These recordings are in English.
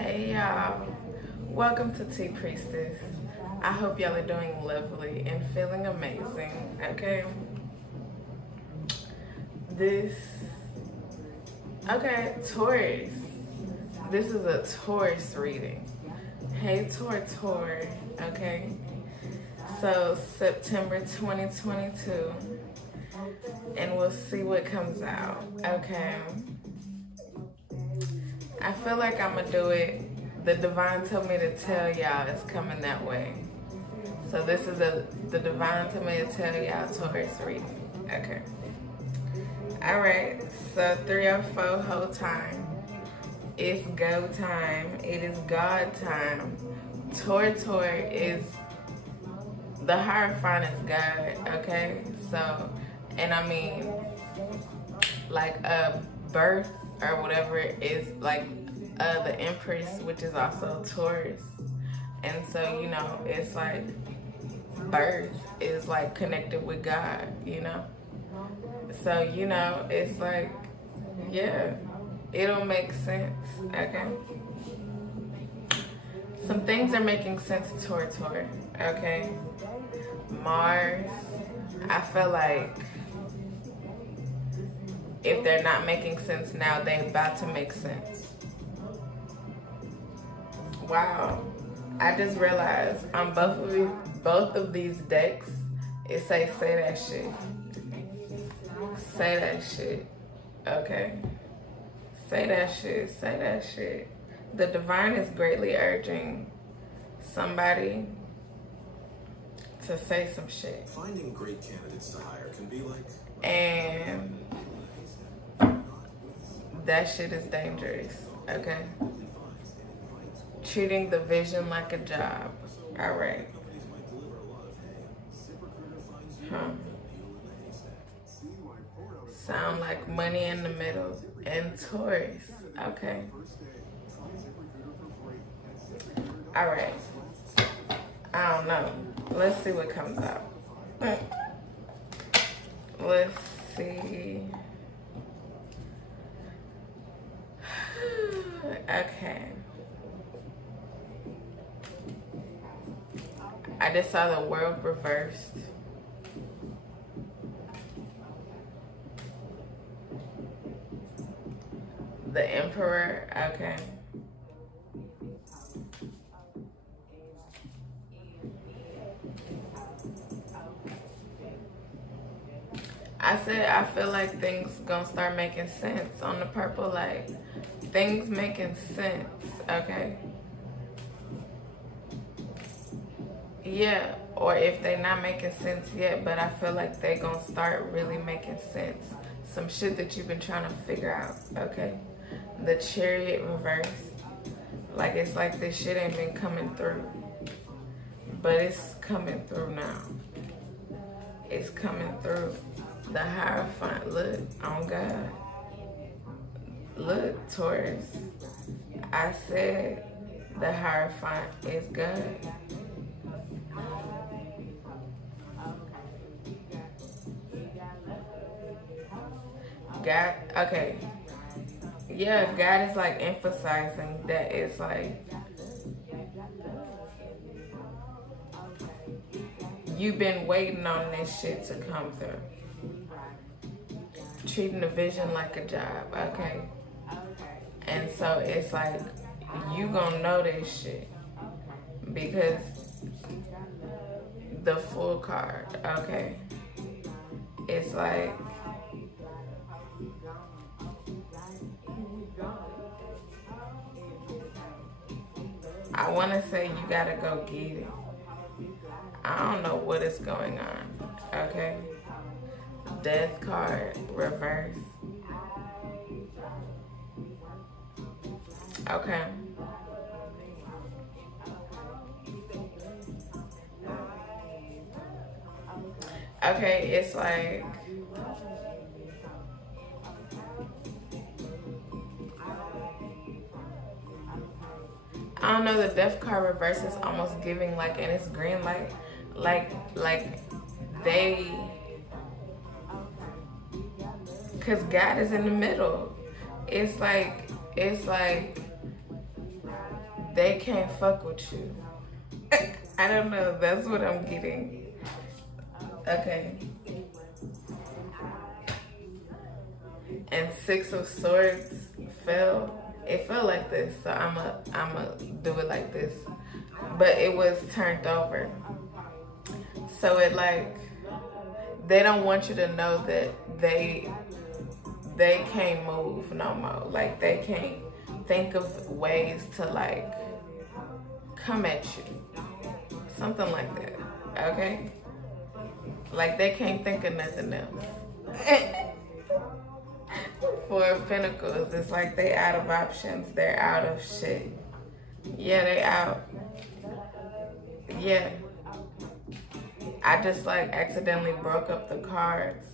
Hey y'all, welcome to Tea Priestess. I hope y'all are doing lovely and feeling amazing, okay? Taurus. This is a Taurus reading. Hey Tor, okay? So September 2022, and we'll see what comes out, okay? I feel like I'm gonna do it. The divine told me to tell y'all it's coming that way. So this is the divine told me to tell y'all Taurus reading. Okay. Alright, so 304 whole time. It's go time. It is God time. Tor is the Hierophant is God, okay? So, and I mean, like a birth or whatever is like the Empress, which is also Taurus. And so, you know, it's like birth is like connected with God, you know? So, you know, it's like, yeah, it'll make sense, okay? Some things are making sense to Tor, okay? Mars, I feel like if they're not making sense now, they're about to make sense. Wow. I just realized on both of these decks, it say that shit. Say that shit. Okay? Say that shit. The divine is greatly urging somebody to say some shit. Finding great candidates to hire can be like... And that shit is dangerous, okay? Treating the vision like a job. All right. Huh. Sound like money in the middle and Taurus. Okay. All right. I don't know. Let's see what comes out. Let's see. Okay. I just saw the world reversed. The Emperor, okay. I said I feel like things gonna start making sense on the purple light. Things making sense, okay? Yeah, or if they're not making sense yet, but I feel like they gonna start really making sense. Some shit that you've been trying to figure out, okay? The Chariot reversed. Like, it's like this shit ain't been coming through. But it's coming through now. It's coming through. The Hierophant, look, oh God. Look, Taurus. I said the Hierophant is good. God, okay. Yeah, God is like emphasizing that it's like you've been waiting on this shit to come through. Treating the vision like a job, okay? And so it's like you gonna know this shit because the Fool card, okay? It's like I want to say you gotta go get it. I don't know what is going on, okay? Death card, reverse. Okay. Okay, it's like I don't know, the Death card reverse is almost giving like, and it's green light, like they, cause God is in the middle. It's like they can't fuck with you. I don't know, that's what I'm getting. Okay. And Six of Swords fell. It felt like this, so I'ma do it like this. But it was turned over. So it like, they don't want you to know that they can't move no more. Like they can't think of ways to like come at you. Something like that, okay? Like they can't think of nothing else. Four of Pentacles, it's like they out of options. They're out of shit. Yeah, they out. Yeah. I just like accidentally broke up the cards.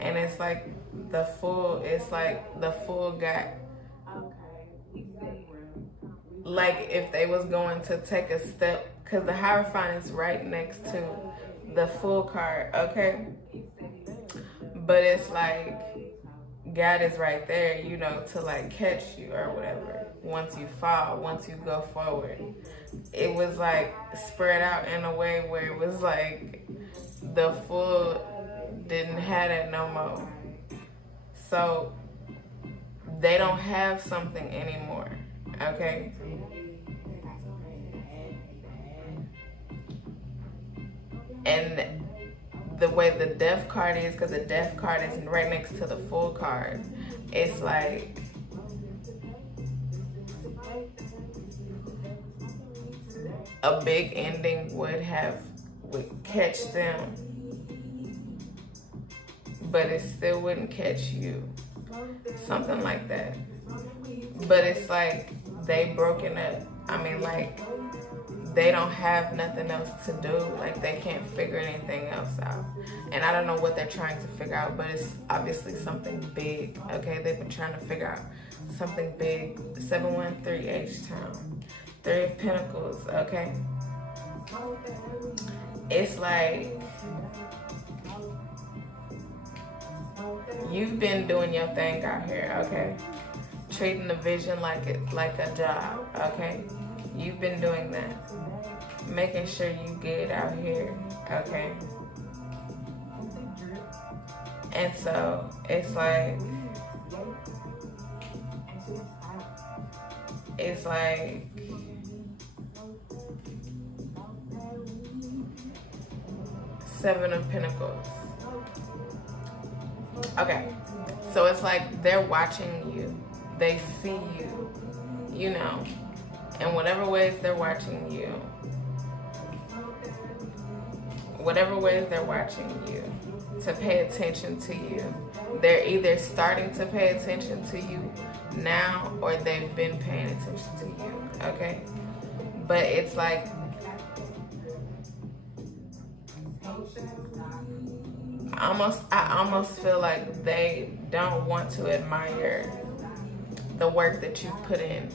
And it's like the Fool, it's like the Fool got, like if they was going to take a step, because the Hierophant is right next to the Fool card, okay? But it's like God is right there, you know, to like catch you or whatever. Once you fall, once you go forward. It was like spread out in a way where it was like the Fool didn't have it no more. So they don't have something anymore, okay? And the way the Death card is, because the Death card is right next to the Fool card, it's like a big ending would catch them, but it still wouldn't catch you. Something like that. But it's like they broken up. I mean, like they don't have nothing else to do. Like they can't figure anything else out. And I don't know what they're trying to figure out, but it's obviously something big. Okay, they've been trying to figure out something big. 713 H-Town. 3 of Pentacles, okay? It's like you've been doing your thing out here, okay? Treating the vision like a job, okay? You've been doing that. Making sure you good out here, okay? And so it's like Seven of Pentacles. Okay, so it's like they're watching you. They see you, you know, in whatever ways they're watching you. Whatever ways they're watching you to pay attention to you. They're either starting to pay attention to you now or they've been paying attention to you, okay? But it's like I almost feel like they don't want to admire the work that you put in,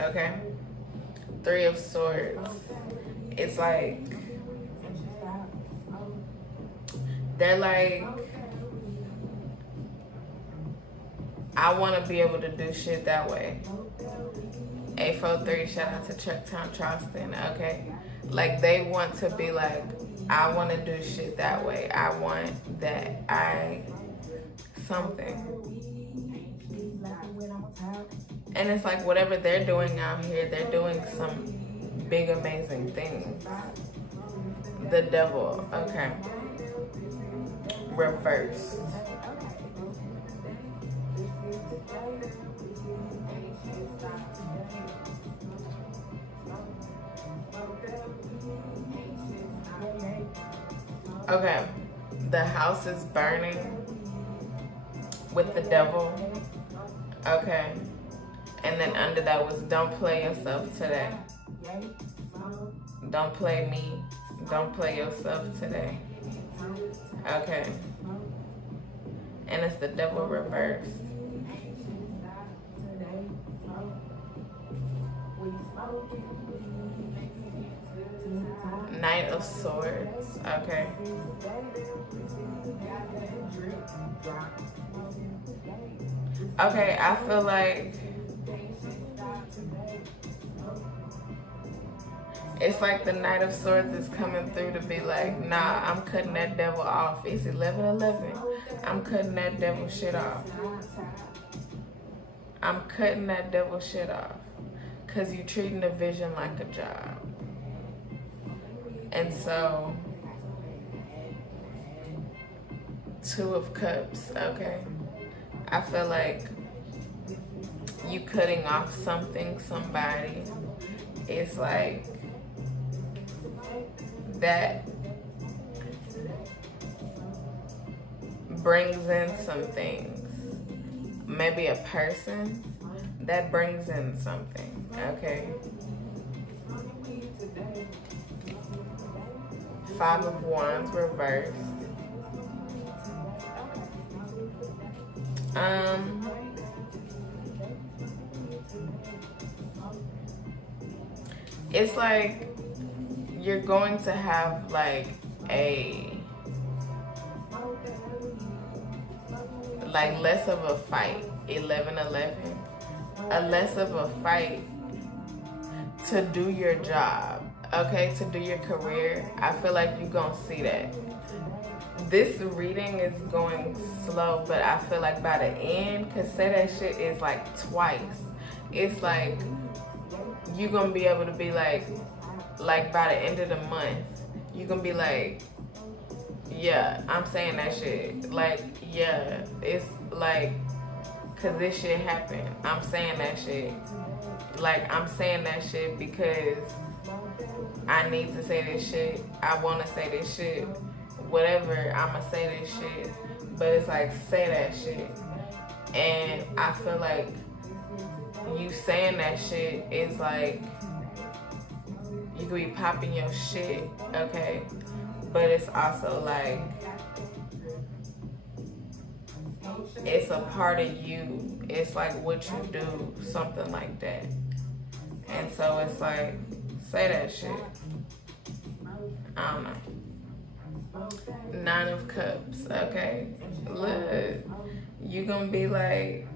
okay? 3 of Swords. It's like they're like, I want to be able to do shit that way. 843, shout out to Chucktown, Charleston, okay? Like they want to be like, I want to do shit that way. I want that something. And it's like whatever they're doing out here, they're doing some big amazing things. The Devil, okay. Reversed. Okay, the house is burning with the Devil. Okay, and then under that was don't play yourself today. Don't play me. Don't play yourself today. Okay, and it's the Devil reversed. Knight of Swords, okay. Okay, I feel like It's like the Knight of Swords is coming through to be like, nah, I'm cutting that devil off. It's 11/11. I'm cutting that devil shit off. I'm cutting that devil shit off. Because you treating the vision like a job. And so, 2 of Cups, okay? I feel like you cutting off something, somebody, it's like that brings in some things. Maybe a person that brings in something, okay? 5 of Wands reversed. It's like you're going to have like less of a fight. 11/11, a less of a fight to do your job, okay, to do your career. I feel like you're gonna see that. This reading is going slow, but I feel like by the end, cause say that shit is like twice. It's like you're gonna be able to be like by the end of the month, you're gonna be like, yeah, I'm saying that shit. Like, yeah, it's like, cause this shit happened. I'm saying that shit. Like, I'm saying that shit because I need to say this shit. I wanna say this shit. Whatever, I'ma say this shit. But it's like, say that shit. And I feel like you saying that shit is like, you could be popping your shit, okay? But it's also like, it's a part of you. It's like what you do, something like that. And so it's like, say that shit. I don't know. 9 of Cups, okay? Look, you gonna be like,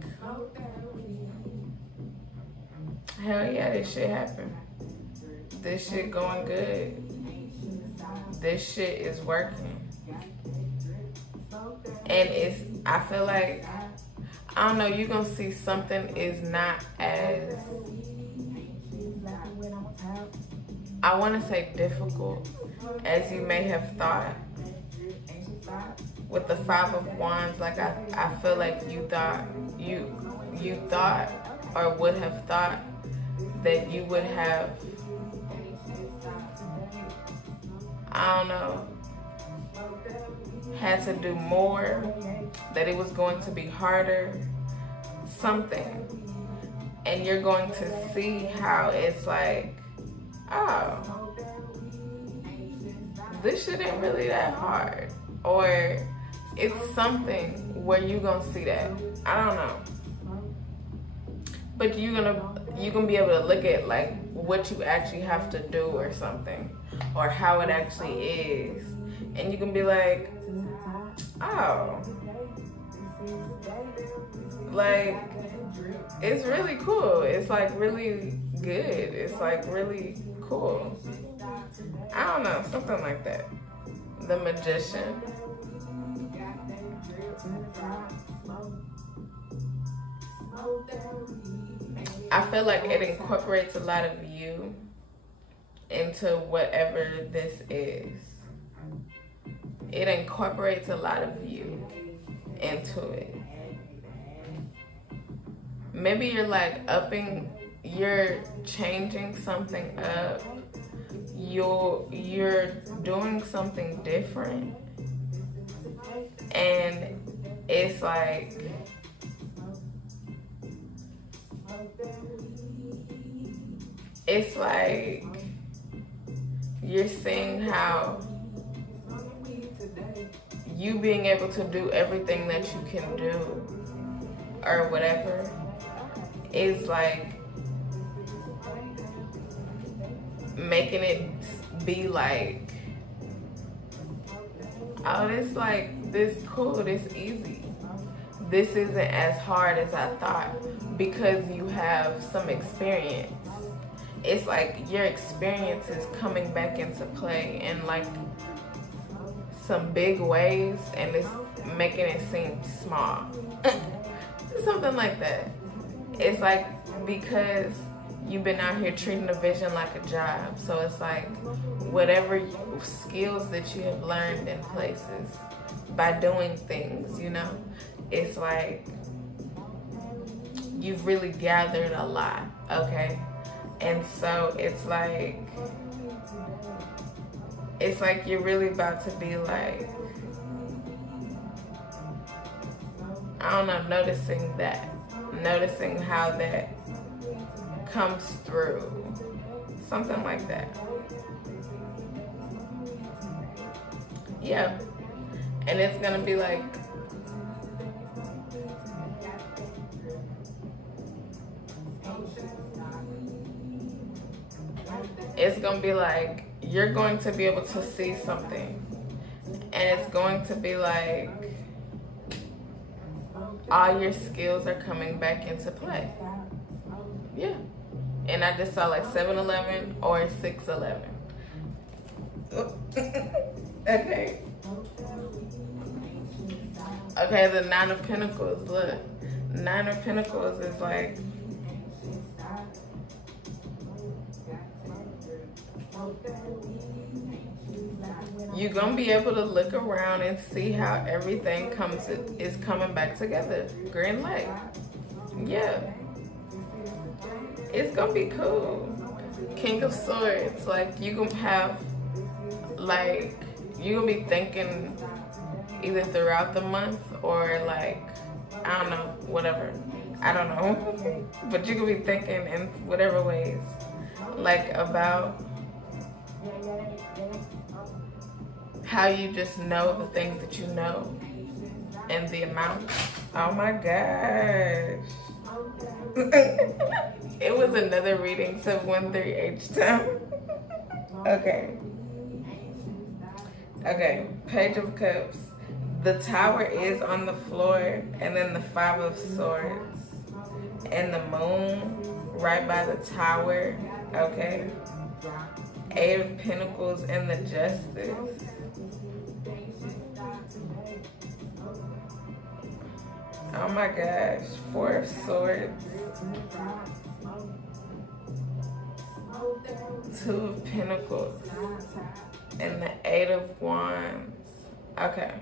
hell yeah, this shit happened. This shit going good. This shit is working. And it's, I feel like, I don't know, you're gonna see something is not as, I wanna say difficult as you may have thought. With the 5 of Wands, like I feel like you thought or would have thought that you would have, I don't know, had to do more, that it was going to be harder, something. And you're going to see how it's like, oh, this shit ain't really that hard. Or it's something where you're gonna see that. I don't know. But you're gonna be able to look at like what you actually have to do or something, or how it actually is. And you can be like, oh, like, it's really cool. It's like really good. It's like really cool. I don't know, something like that. The Magician. I feel like it incorporates a lot of you into whatever this is. It incorporates a lot of you into it. Maybe you're like you're changing something up. You're doing something different. And it's like, you're seeing how you being able to do everything that you can do or whatever is like making it be like, oh, this cool, this easy. This isn't as hard as I thought because you have some experience. it's like your experience is coming back into play in like some big ways, and it's making it seem small. Something like that. It's like because you've been out here treating the vision like a job. So it's like whatever skills that you have learned in places by doing things, you know, it's like you've really gathered a lot, okay? And so it's like you're really about to be like, I don't know, noticing how that comes through, something like that. Yeah, and it's gonna be like, you're going to be able to see something, and it's going to be like all your skills are coming back into play. Yeah. And I just saw like 7-Eleven or 6-11. Okay. Okay, the 9 of Pentacles, look. 9 of Pentacles is like, you're gonna be able to look around and see how everything is coming back together. Green light. Yeah. It's gonna be cool. King of Swords, like you gonna have, like, you're gonna be thinking either throughout the month or like, I don't know, whatever. I don't know. But you're gonna be thinking in whatever ways, like about how you just know the things that you know and the amount. Oh my gosh. It was another reading, 713H time. Okay. Okay, Page of Cups. The Tower is on the floor, and then the 5 of Swords. And the Moon right by the Tower, okay? 8 of Pentacles and the Justice. Oh my gosh, 4 of Swords. 2 of Pentacles and the 8 of Wands. Okay.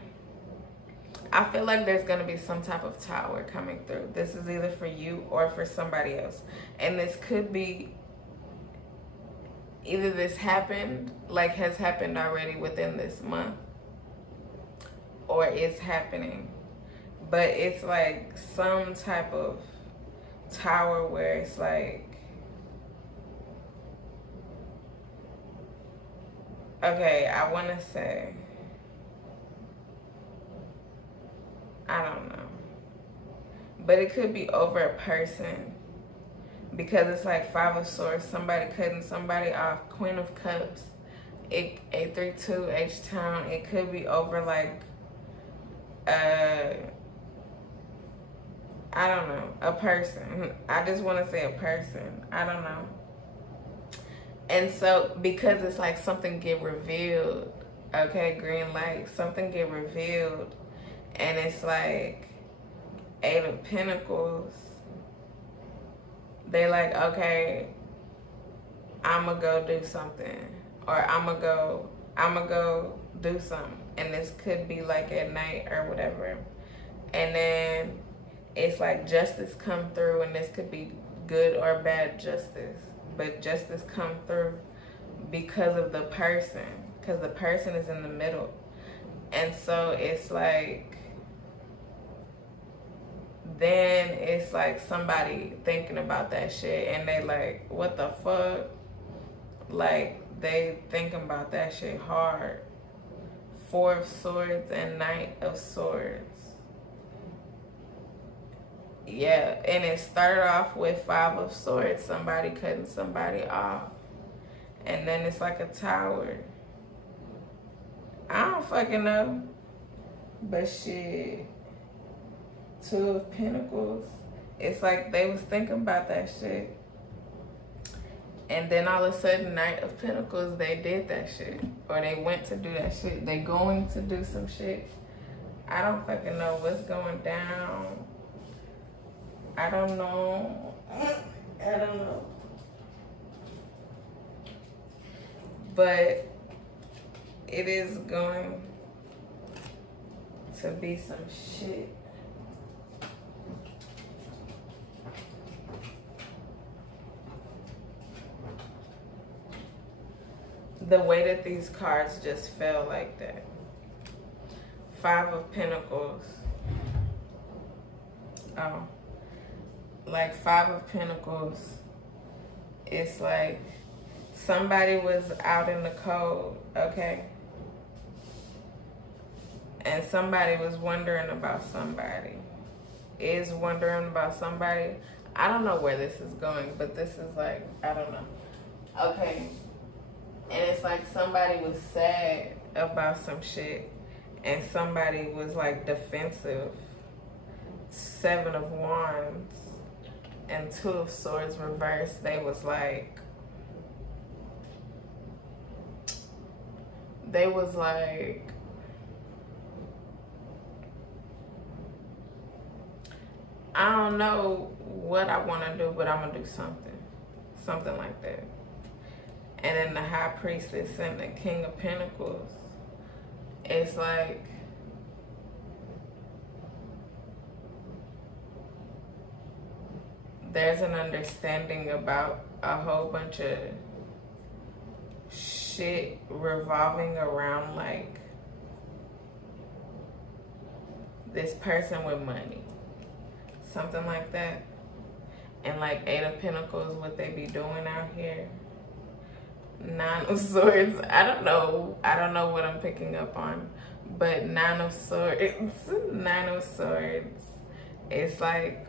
I feel like there's going to be some type of tower coming through. This is either for you or for somebody else. And this could be, either this happened, like has happened already within this month, or it's happening. But it's like some type of tower where it's like, okay, I want to say, I don't know. But it could be over a person, because it's like 5 of Swords, somebody cutting somebody off. Queen of Cups, 832 H-Town. It could be over like, I don't know, a person. I just want to say a person. I don't know. And so, because it's like something get revealed, okay, green light, something get revealed, and it's like 8 of Pentacles. They like, okay, I'ma go do something, or I'ma go do something. And this could be like at night or whatever. And then it's like justice come through, and this could be good or bad justice. But justice come through because of the person, because the person is in the middle. And so it's like, then it's like somebody thinking about that shit, and they like, what the fuck? Like, they thinking about that shit hard. 4 of Swords and Knight of Swords. Yeah, and it started off with 5 of Swords, somebody cutting somebody off. And then it's like a tower. I don't fucking know. But shit. 2 of Pentacles. It's like they was thinking about that shit. And then all of a sudden, Knight of Pentacles, they did that shit. Or they went to do that shit. They going to do some shit. I don't fucking know what's going down. I don't know. I don't know. But it is going to be some shit. The way that these cards just fell like that. 5 of Pentacles. Oh. Like 5 of Pentacles. It's like somebody was out in the cold, okay? And somebody was wondering about somebody. Is wondering about somebody. I don't know where this is going, but this is like, I don't know. Okay. And it's like somebody was sad about some shit. And somebody was like defensive. 7 of Wands. And 2 of Swords reversed. They was like, I don't know what I want to do, but I'm going to do something. Something like that. And then the High Priestess and the King of Pentacles. It's like, there's an understanding about a whole bunch of shit revolving around like this person with money. Something like that. And like 8 of Pentacles, what they be doing out here. 9 of Swords. I don't know what I'm picking up on. But 9 of Swords. 9 of Swords. It's like,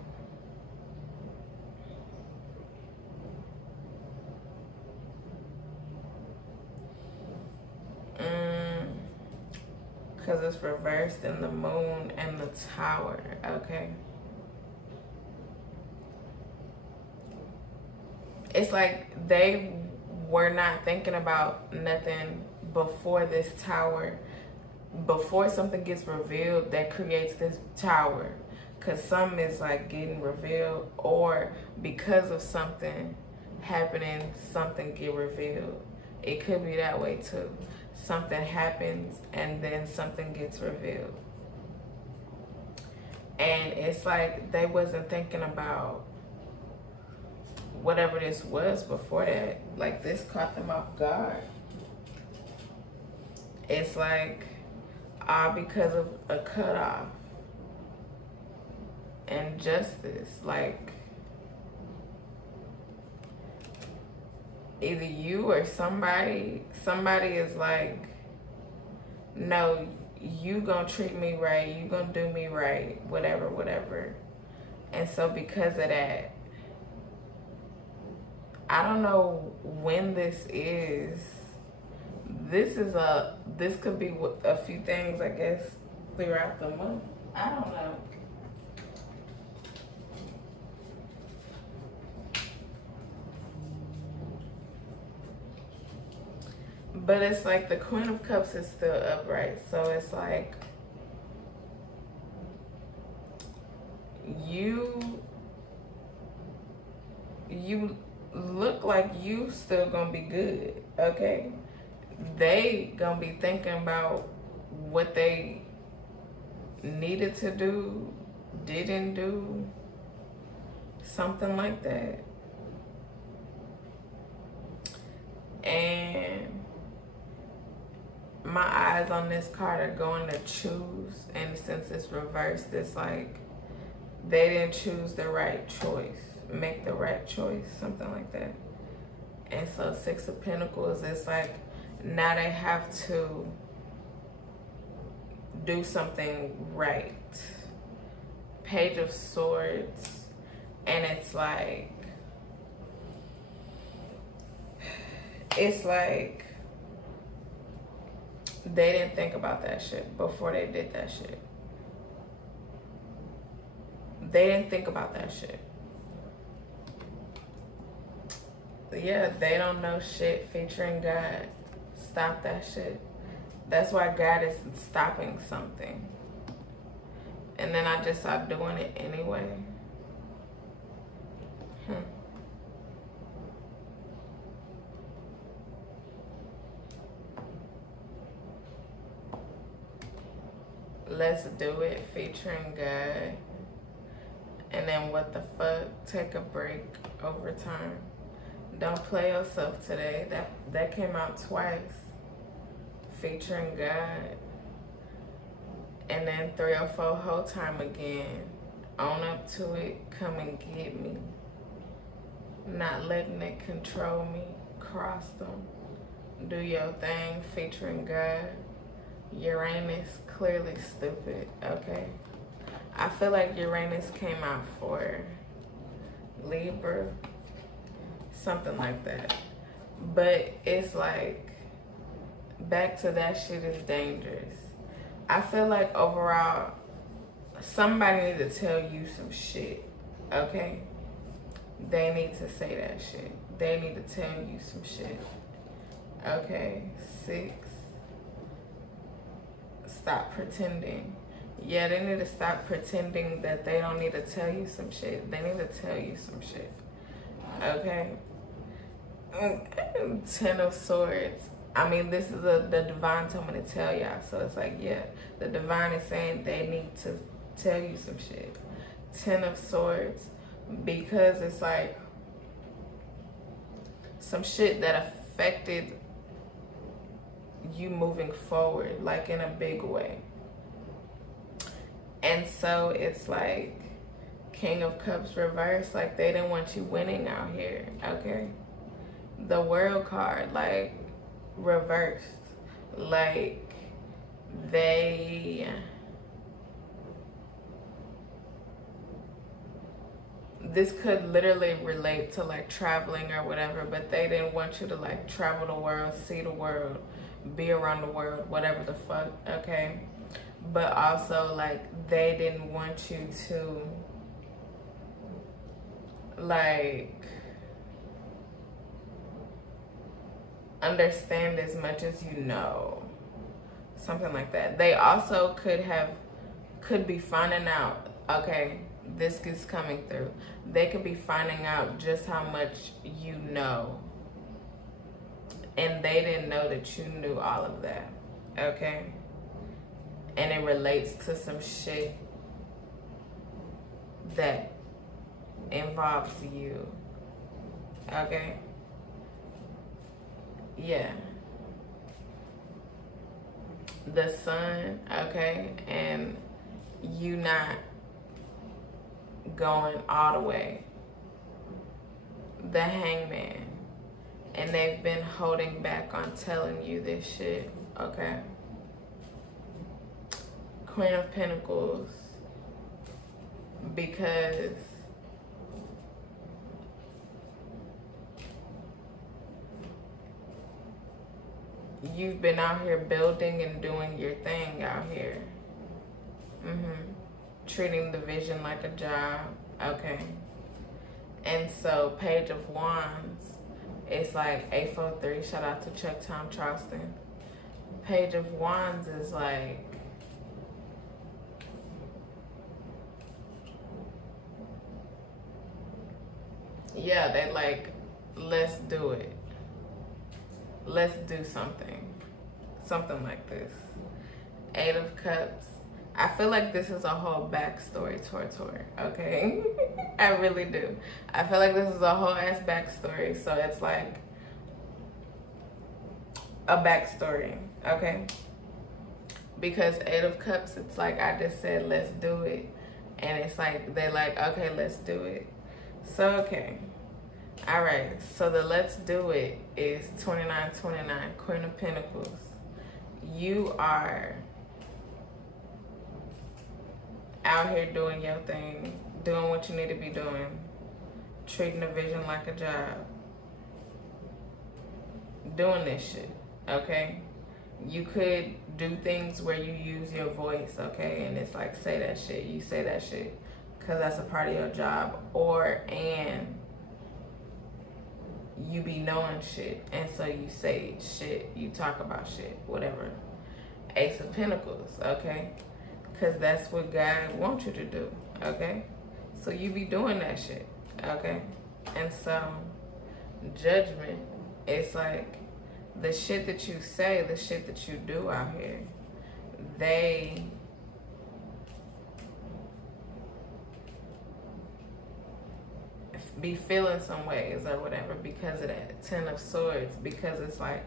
because it's reversed in the Moon and the Tower, okay? It's like they were not thinking about nothing before this Tower. Before something gets revealed that creates this Tower. Because something is like getting revealed, or because of something happening, something get revealed. It could be that way too. Something happens and then something gets revealed. And it's like they wasn't thinking about whatever this was before that. Like this caught them off guard. It's like all because of a cutoff and justice. Like either you or somebody is like, no, you gonna treat me right, you gonna do me right, whatever. And so because of that, I don't know when this is. This could be a few things, I guess, throughout the month. I don't know. But it's like the Queen of Cups is still upright. So it's like you look like you still gonna be good, okay? They gonna be thinking about what they needed to do, didn't do, something like that. And my eyes on this card are going to choose. And since it's reversed, it's like they didn't choose the right choice. Make the right choice, something like that. And so 6 of Pentacles, it's like now they have to do something right. Page of Swords, and it's like they didn't think about that shit before they did that shit. They didn't think about that shit. Yeah, they don't know shit featuring God. Stop that shit. That's why God is stopping something. And then I just started doing it anyway. Let's Do It featuring God. And then What the Fuck, Take a Break, Overtime. Don't Play Yourself Today. That came out twice. Featuring God. And then 304 Whole Time Again. Own Up to It, Come and Get Me. Not Letting It Control Me, Cross Them. Do Your Thing featuring God. Uranus, Clearly Stupid. Okay. I feel like Uranus came out for Libra. Something like that. But it's like, back to that shit is dangerous. I feel like overall, somebody need to tell you some shit, okay? They need to say that shit. They need to tell you some shit, okay? 6, stop pretending. Yeah, they need to stop pretending that they don't need to tell you some shit. They need to tell you some shit, okay? 10 of Swords. I mean, this is the divine told me to tell y'all. So it's like, yeah, the divine is saying they need to tell you some shit. 10 of Swords, because it's like some shit that affected you moving forward, like in a big way. And so it's like King of Cups reversed, like they didn't want you winning out here, okay? The World card, like, reversed, like this could literally relate to like traveling or whatever, but they didn't want you to like travel the world, see the world, be around the world, whatever the fuck, okay? But also like they didn't want you to like understand as much as you know, something like that. They also could be finding out, okay, this is coming through. They could be finding out just how much you know, and they didn't know that you knew all of that, okay? And it relates to some shit that involves you, okay? Yeah. The Sun, okay? And you not going all the way. The Hangman. And they've been holding back on telling you this shit, okay? Queen of Pentacles. Because you've been out here building and doing your thing out here. Treating the vision like a job, okay? And so Page of Wands, it's like 843, shout out to Chuck Tom Charleston. Page of Wands is like, yeah, they like, let's do it. Let's do something. Something like this. 8 of Cups. I feel like this is a whole backstory towards her, okay? I really do. I feel like this is a whole ass backstory. So it's like a backstory, okay? Because 8 of Cups, it's like I just said, let's do it. And it's like, they're like, okay, let's do it. So, okay. All right, so the let's do it is 2929, Queen of Pentacles. You are out here doing your thing, doing what you need to be doing, treating the vision like a job, doing this shit, okay? You could do things where you use your voice, okay? And it's like, say that shit, you say that shit, because that's a part of your job. you be knowing shit, and so you say shit, you talk about shit, whatever. Ace of Pentacles, okay? Because that's what God wants you to do, okay? So you be doing that shit, okay? And so Judgment, it's like the shit that you say, the shit that you do out here, they be feeling some ways or whatever because of that Ten of Swords, because it's like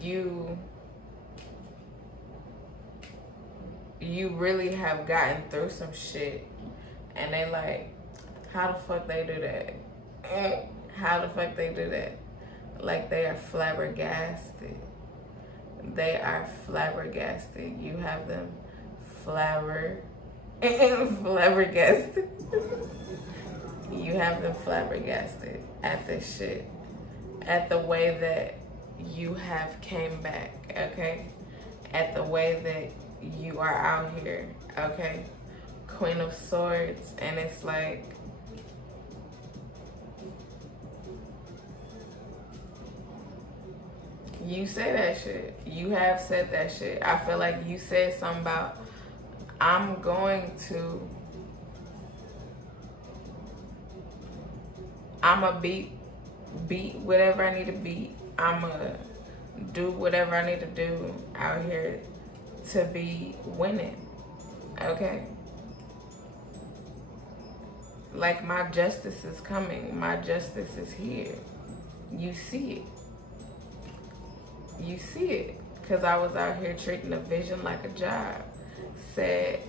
you really have gotten through some shit, and they like, how the fuck they do that? How the fuck they do that? Like, they are flabbergasted. They are flabbergasted. You have them flabbergasted. You have them flabbergasted at this shit, at the way that you have came back, okay? At the way that you are out here, okay? Queen of Swords, and it's like, you say that shit. You have said that shit. I feel like you said something about, I'm a beat whatever I need to beat. I'ma do whatever I need to do out here to be winning, okay? Like, my justice is coming. My justice is here. You see it. You see it. Because I was out here treating a vision like a job. Said,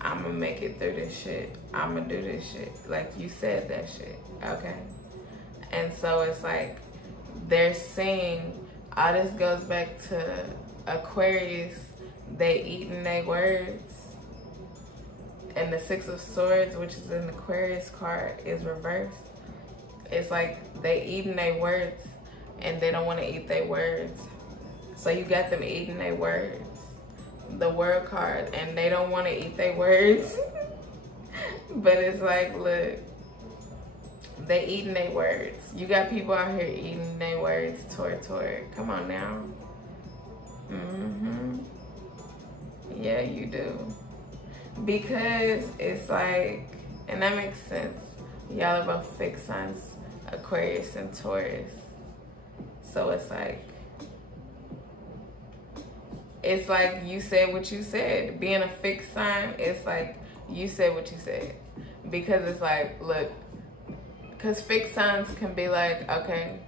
I'm gonna make it through this shit. I'm gonna do this shit. Like, you said that shit, okay? And so it's like, they're saying, all this goes back to Aquarius, they eating their words. And the Six of Swords, which is an Aquarius card, is reversed. It's like they eating their words and they don't want to eat their words. So you got them eating their words. The World card, and they don't want to eat their words. But it's like, look, they eating their words. You got people out here eating their words, Tor. Come on now. Yeah, you do. Because it's like, and that makes sense. Y'all are both fixed signs, Aquarius and Taurus. So it's like you said what you said. Being a fixed sign, it's like you said what you said. Because it's like, look, because fixed signs can be like, okay,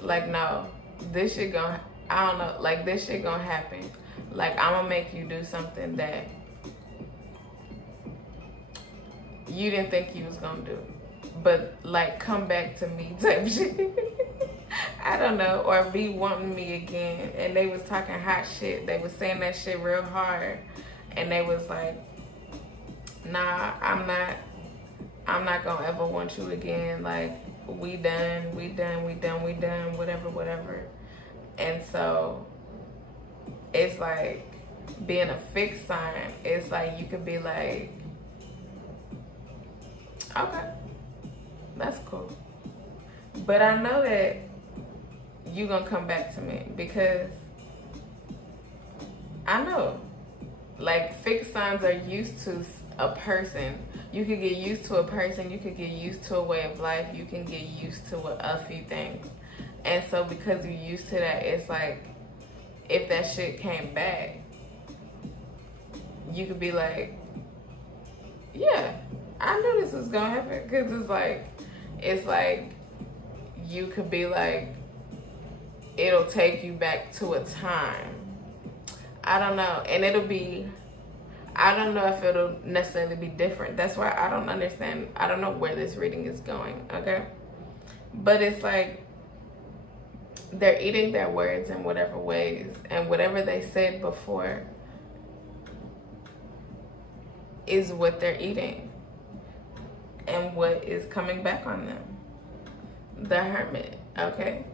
like, no, this shit gonna, I don't know, like, this shit gonna happen. Like, I'm gonna make you do something that you didn't think you was gonna do. But, like, come back to me type shit. I don't know, or be wanting me again. And they was talking hot shit. They was saying that shit real hard. And they was like, nah, I'm not gonna ever want you again. Like, we done, whatever. And so, it's like, being a fixed sign, it's like, you could be like, okay, that's cool. But I know that you gonna come back to me, because I know, like, fixed signs are used to a person. You could get used to a person, you could get used to a way of life, you can get used to a few things. And so because you're used to that, it's like, if that shit came back, you could be like, yeah, I knew this was gonna happen. Because it's like you could be like, it'll take you back to a time. I don't know. And it'll be, I don't know if it'll necessarily be different. That's why I don't understand. I don't know where this reading is going, okay? But it's like, they're eating their words in whatever ways. And whatever they said before is what they're eating. And what is coming back on them. The Hermit, okay?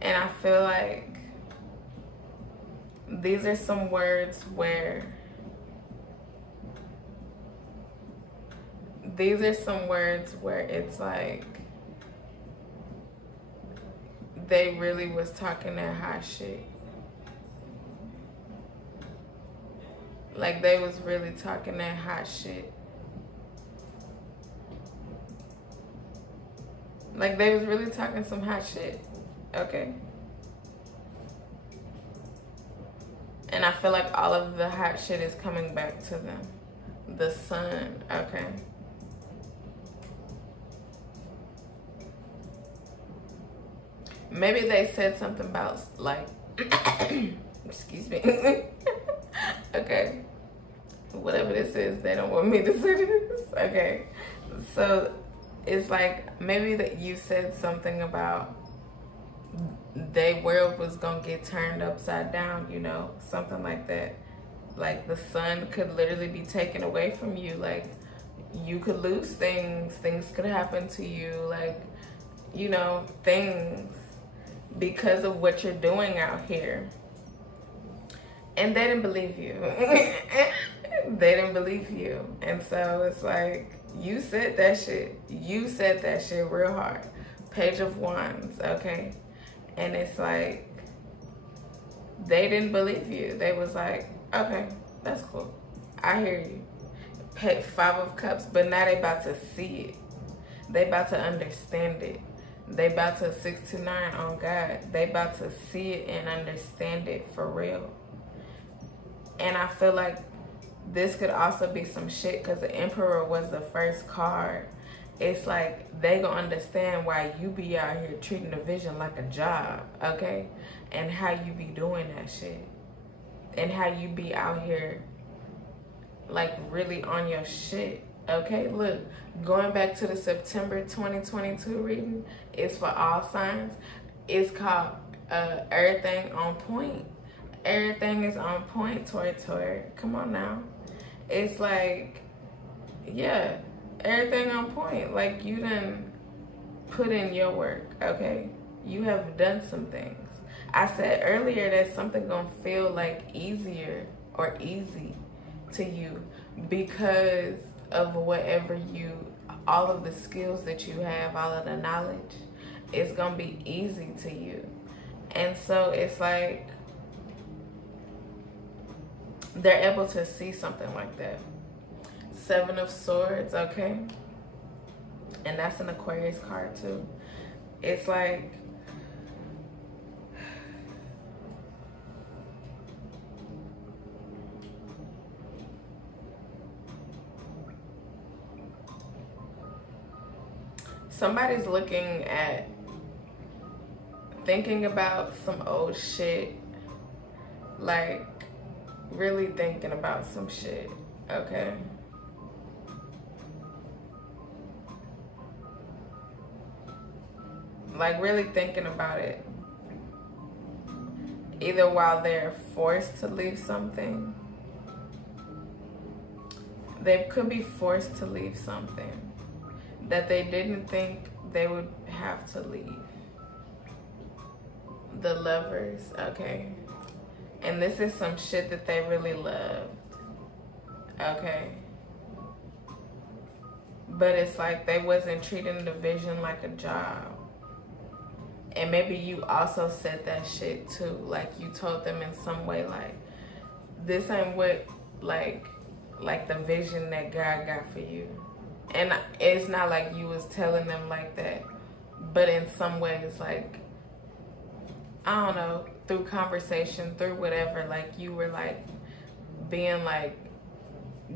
And I feel like these are some words where it's like, they really was talking that hot shit. Like, they was really talking that hot shit. Like, they was really talking some hot shit. Okay. And I feel like all of the hot shit is coming back to them. The sun. Okay. Maybe they said something about, like, excuse me. Okay. Whatever this is, they don't want me to say this. Okay. So it's like, maybe that you said something about their world was gonna get turned upside down, you know, something like that. Like, the sun could literally be taken away from you. Like, you could lose things. Things could happen to you. Like, you know, things because of what you're doing out here. And they didn't believe you. They didn't believe you. And so it's like, you said that shit. You said that shit real hard. Page of Wands, okay? And it's like, they didn't believe you. They was like, okay, that's cool. I hear you. Five of Cups, but now they about to see it. They about to understand it. They about to 6 to 9 on God. They about to see it and understand it for real. And I feel like this could also be some shit because the Emperor was the first card. It's like, they gonna understand why you be out here treating the vision like a job, okay? And how you be doing that shit. And how you be out here, like, really on your shit, okay? Look, going back to the September 2022 reading, it's for all signs. It's called Everything on Point. Everything is on point, Tori. Come on now. It's like, yeah, everything on point. Like, you done put in your work, okay? You have done some things. I said earlier that something gonna feel like easier or easy to you because of whatever you, all of the skills that you have, all of the knowledge, it's gonna be easy to you. And so it's like, they're able to see something like that. 7 of Swords, okay? And that's an Aquarius card too. It's like, somebody's looking at, thinking about some old shit, like, really thinking about some shit, okay? Like, really thinking about it. Either while they're forced to leave something. They could be forced to leave something that they didn't think they would have to leave. The Lovers, okay? And this is some shit that they really loved, okay? But it's like they wasn't treating the vision like a job. And maybe you also said that shit too. Like, you told them in some way, like, this ain't what, like the vision that God got for you. And it's not like you was telling them like that. But in some ways, like, I don't know, through conversation, through whatever, like, you were, like, being, like,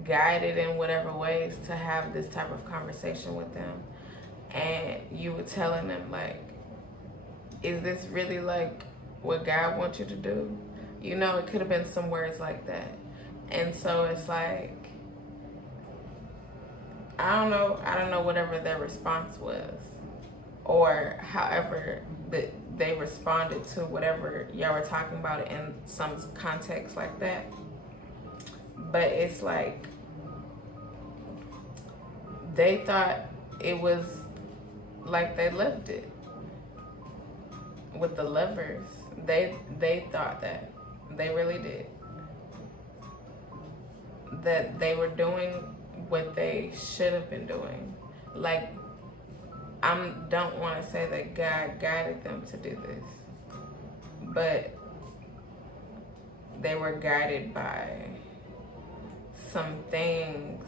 guided in whatever ways to have this type of conversation with them. And you were telling them, like, is this really, like, what God wants you to do? You know, it could have been some words like that. And so it's like, I don't know whatever their response was. Or however that they responded to whatever y'all were talking about in some context like that. But it's like, they thought it was like they lived it. With the Lovers, they thought that. They really did. That they were doing what they should have been doing. Like, I don't want to say that God guided them to do this, but they were guided by some things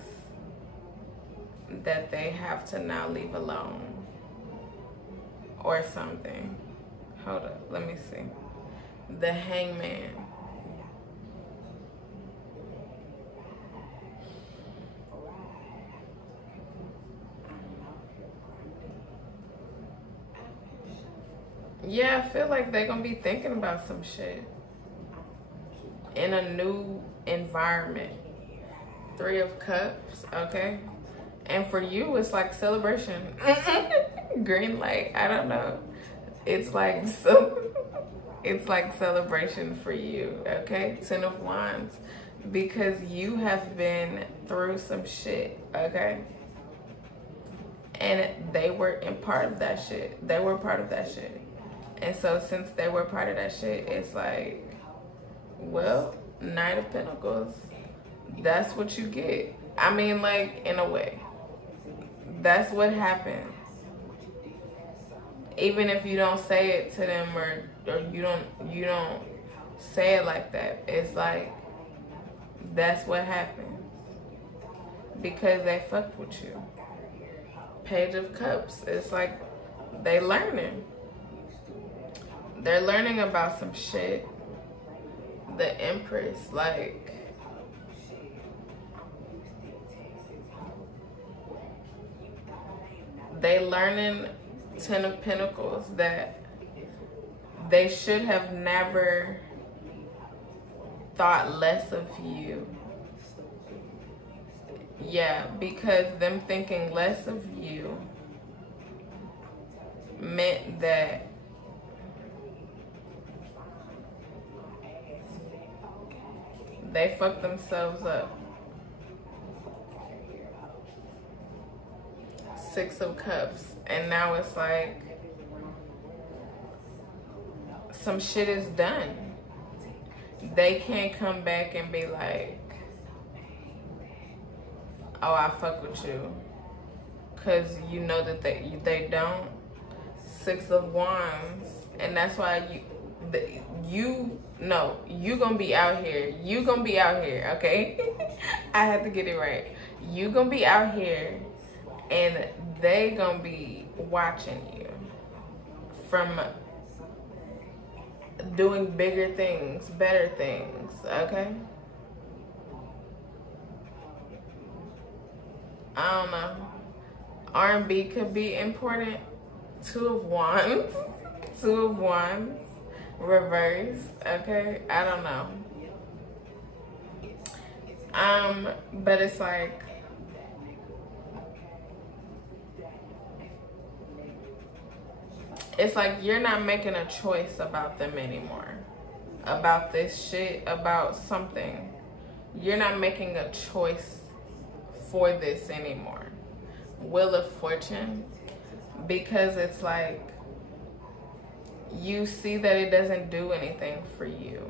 that they have to now leave alone or something. Hold up, let me see. The Hangman. Yeah, I feel like they're gonna be thinking about some shit in a new environment. 3 of Cups, okay? And for you, it's like celebration. Green light, I don't know. It's like it's like celebration for you, okay? 10 of Wands, because you have been through some shit, okay? And they were in part of that shit. They were part of that shit. And so since they were part of that shit, it's like, well, Knight of Pentacles, that's what you get. I mean, like, in a way, that's what happens. Even if you don't say it to them, or you don't say it like that, it's like, that's what happens, because they fucked with you. Page of Cups, it's like they learning. They're learning about some shit. The Empress, like, they learning 10 of Pentacles that they should have never thought less of you. Yeah, because them thinking less of you meant that they fucked themselves up. 6 of Cups. And now it's like some shit is done. They can't come back and be like, oh, I fuck with you. Because you know that they don't. 6 of Wands. And that's why you gonna be out here. You gonna be out here, okay? I had to get it right. You gonna be out here, and they gonna be watching you from doing bigger things, better things, okay? I don't know. R&B could be important. 2 of Wands. 2 of Wands. Reversed, okay? I don't know. But it's like, you're not making a choice about them anymore. About this shit, about something. You're not making a choice for this anymore. Wheel of Fortune, because it's like, you see that it doesn't do anything for you.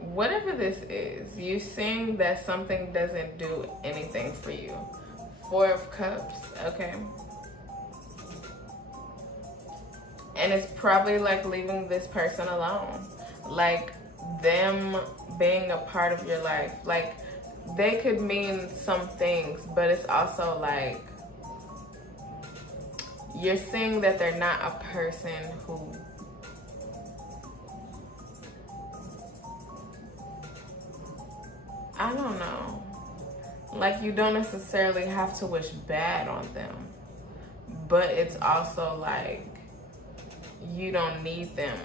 Whatever this is, you seeing that something doesn't do anything for you. 4 of Cups, okay? And it's probably like leaving this person alone. Like them being a part of your life. Like they could mean some things, but it's also like, you're seeing that they're not a person who I don't know. Like, you don't necessarily have to wish bad on them, but it's also like, you don't need them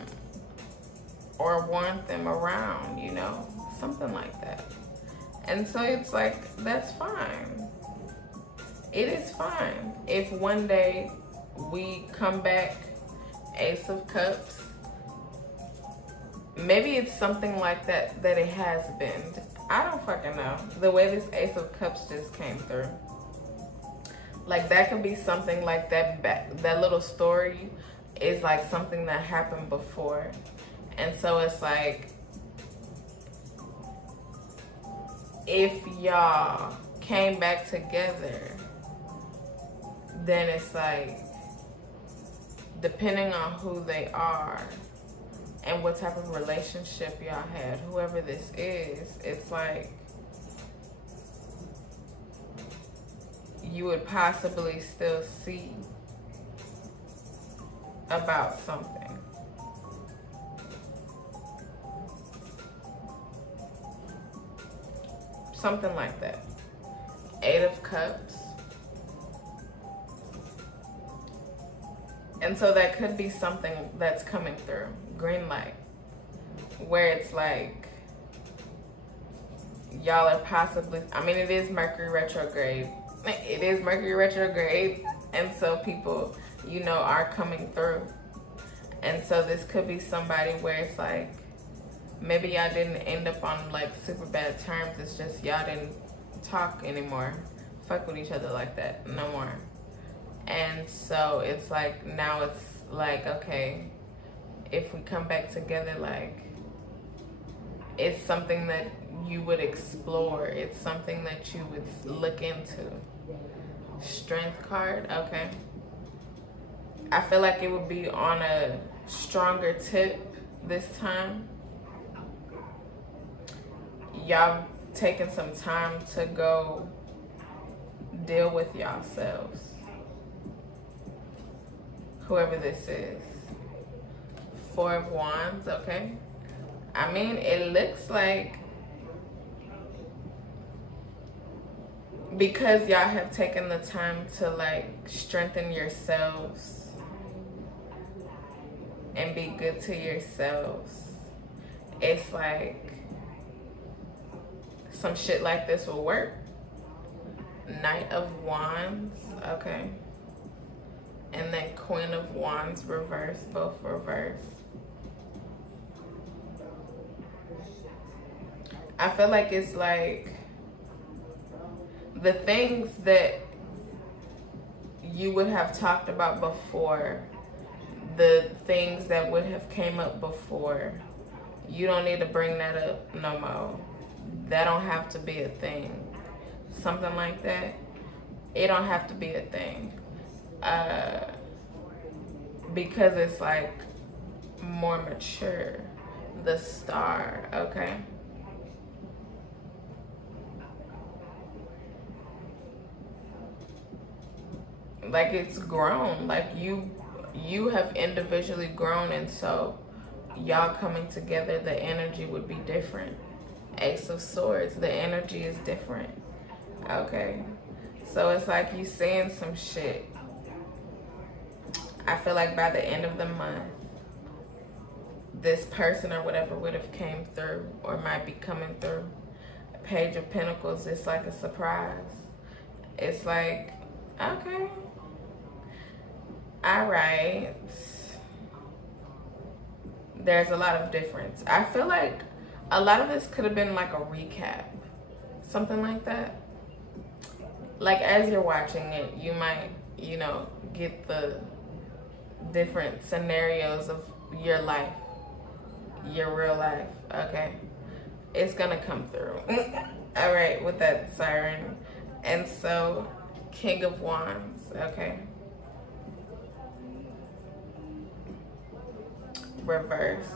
or want them around, you know? Something like that. And so it's like, that's fine. It is fine if one day we come back Ace of Cups. Maybe it's something like that it has been. I don't fucking know. The way this Ace of Cups just came through. Like, that could be something like that. That little story is like something that happened before. And so it's like, if y'all came back together, then it's like, depending on who they are and what type of relationship y'all had, whoever this is, it's like you would possibly still see about something. Something like that. 8 of Cups. And so that could be something that's coming through. Green light. Where it's like, y'all are possibly, I mean, it is Mercury retrograde. It is Mercury retrograde. And so people, you know, are coming through. And so this could be somebody where it's like, maybe y'all didn't end up on like super bad terms. It's just y'all didn't talk anymore. Fuck with each other like that. No more. And so it's like, now it's like, okay, if we come back together, like, it's something that you would explore. It's something that you would look into. Strength card, okay. I feel like it would be on a stronger tip this time. Y'all taking some time to go deal with yourselves. Whoever this is. 4 of Wands, okay. I mean, it looks like because y'all have taken the time to like strengthen yourselves and be good to yourselves, it's like some shit like this will work. Knight of Wands, okay. And then Queen of Wands reverse, both reverse. I feel like it's like the things that you would have talked about before, the things that would have came up before, you don't need to bring that up no more. That don't have to be a thing. Something like that. It don't have to be a thing. Because it's like more mature. The Star, okay. Like it's grown. Like you have individually grown, and so y'all coming together, the energy would be different. Ace of Swords, the energy is different. Okay. So it's like you saying some shit. I feel like by the end of the month, this person or whatever would have came through or might be coming through. Page of Pentacles, it's like a surprise. It's like, okay. All right. There's a lot of difference. I feel like a lot of this could have been like a recap. Something like that. Like as you're watching it, you might, you know, get the different scenarios of your life, your real life, okay? It's gonna come through. All right, with that siren. And so, King of Wands, okay? Reversed.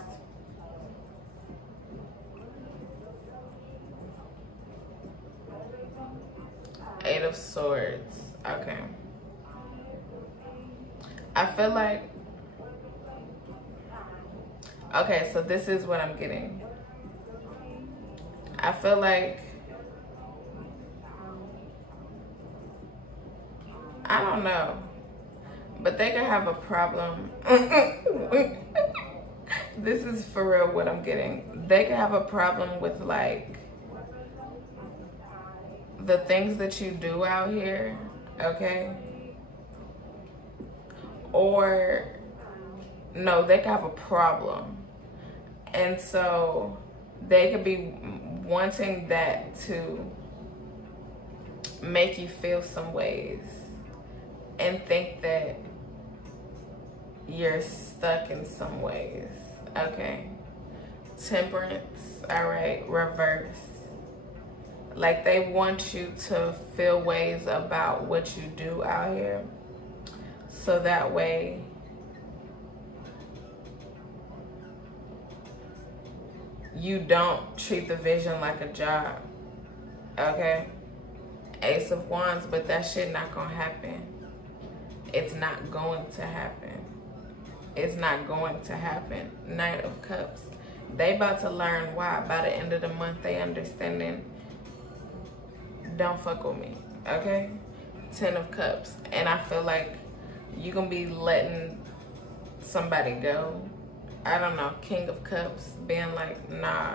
Eight of Swords, okay. I feel like, okay, so this is what I'm getting. I feel like, I don't know, but they could have a problem. This is for real what I'm getting. They could have a problem with like the things that you do out here, okay? Or no, they could have a problem. And so they could be wanting that to make you feel some ways and think that you're stuck in some ways, okay? Temperance, all right, reverse. Like they want you to feel ways about what you do out here. So that way you don't treat the vision like a job, okay? Ace of Wands, but that shit not gonna happen. It's not going to happen. It's not going to happen. Knight of Cups. They about to learn why. By the end of the month, they understanding, don't fuck with me, okay? 10 of Cups. And I feel like you gonna be letting somebody go. I don't know, King of Cups, being like, nah,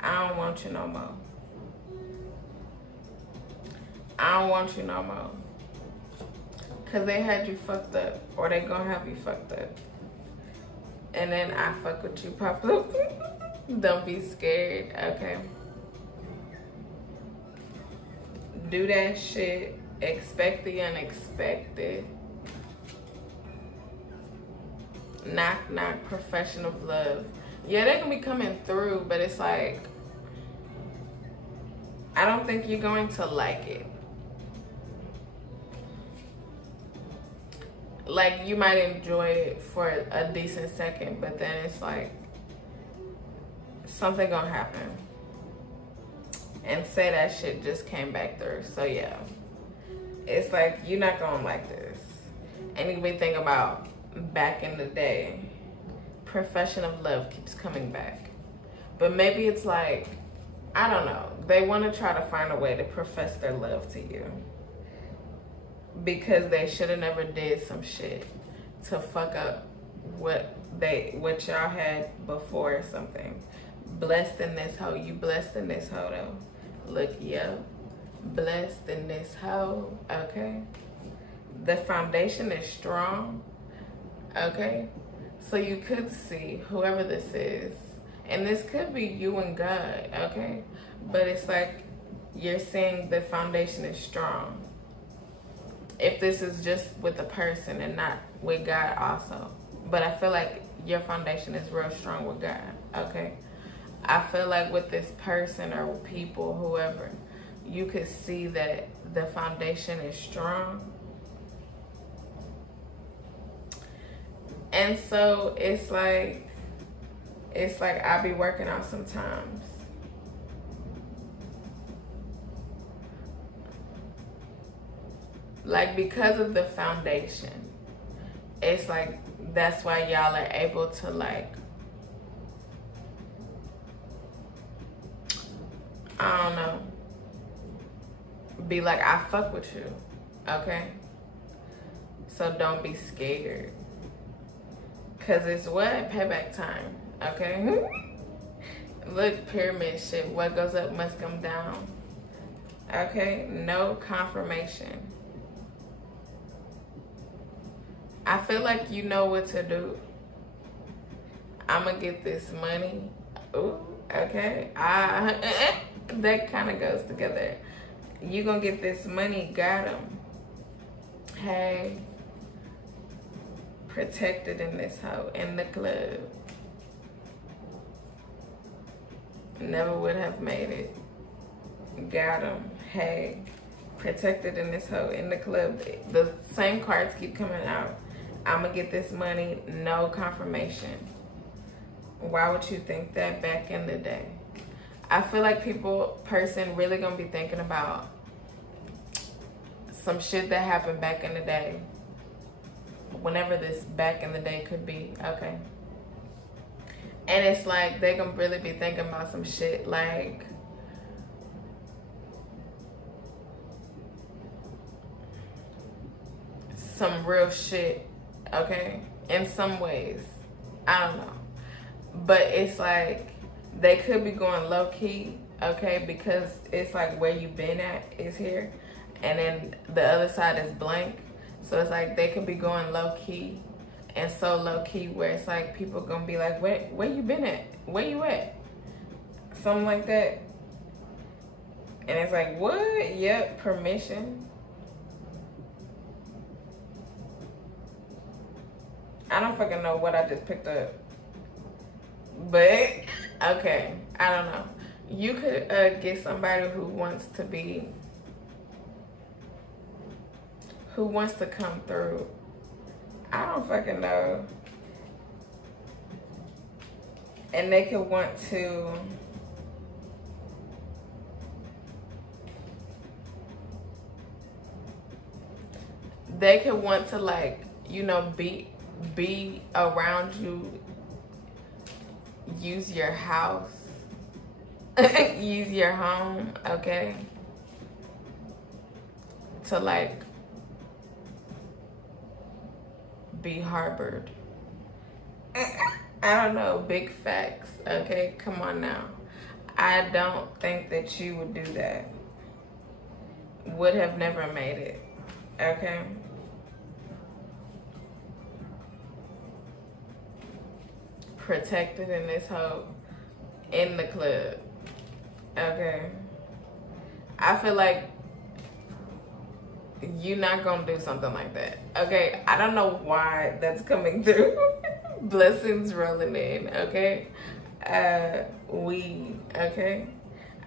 I don't want you no more. I don't want you no more. Cause they had you fucked up, or they gonna have you fucked up. And then I fuck with you, pop up. Don't be scared, okay? Do that shit. Expect the unexpected. Knock, knock, profession of love. Yeah, they gonna be coming through, but it's like, I don't think you're going to like it. Like, you might enjoy it for a decent second, but then it's like, something gonna happen. And say that shit just came back through. So yeah, it's like, you're not gonna like this. And you be thinking about back in the day, profession of love keeps coming back. But maybe it's like, I don't know, they want to try to find a way to profess their love to you because they should have never did some shit to fuck up what y'all had before or something. Blessed in this hoe. You blessed in this hoe though. Look, yo, blessed in this hoe, okay? The foundation is strong. Okay, so you could see whoever this is, and this could be you and God, okay? But it's like you're seeing the foundation is strong. If this is just with the person and not with God also. But I feel like your foundation is real strong with God, okay? I feel like with this person or people, whoever, you could see that the foundation is strong. And so it's like I be working out sometimes. Like, because of the foundation, it's like, that's why y'all are able to, like, I don't know, be like, I fuck with you, okay? So don't be scared. Cause it's what? Payback time, okay? Look, pyramid shit. What goes up must come down. Okay? No confirmation. I feel like you know what to do. I'ma get this money. Ooh, okay. That kind of goes together. You gonna get this money, got him. Hey. Protected in this hoe, in the club. Never would have made it. Got him. Hey. Protected in this hoe, in the club. The same cards keep coming out. I'ma get this money, no confirmation. Why would you think that back in the day? I feel like person really gonna be thinking about some shit that happened back in the day. Whenever this back in the day could be, okay? And it's like, they gonna really be thinking about some shit like, some real shit, okay? In some ways, I don't know. But it's like, they could be going low key, okay? Because it's like where you been at is here. And then the other side is blank. So it's like they could be going low key, and so low key where it's like people gonna be like, where you been at? Where you at? Something like that. And it's like, what? Yep, permission. I don't fucking know what I just picked up. But, okay, I don't know. You could get somebody who wants to come through don't fucking know. And they could want to like, you know, be around you, use your house, use your home, okay, to like be harbored. I don't know, big facts, okay? Come on now. I don't think that you would do that. Would have never made it, okay? Protected in this hoe, in the club, okay? I feel like you're not gonna do something like that, okay? I don't know why that's coming through. Blessings rolling in, okay? Weed, okay?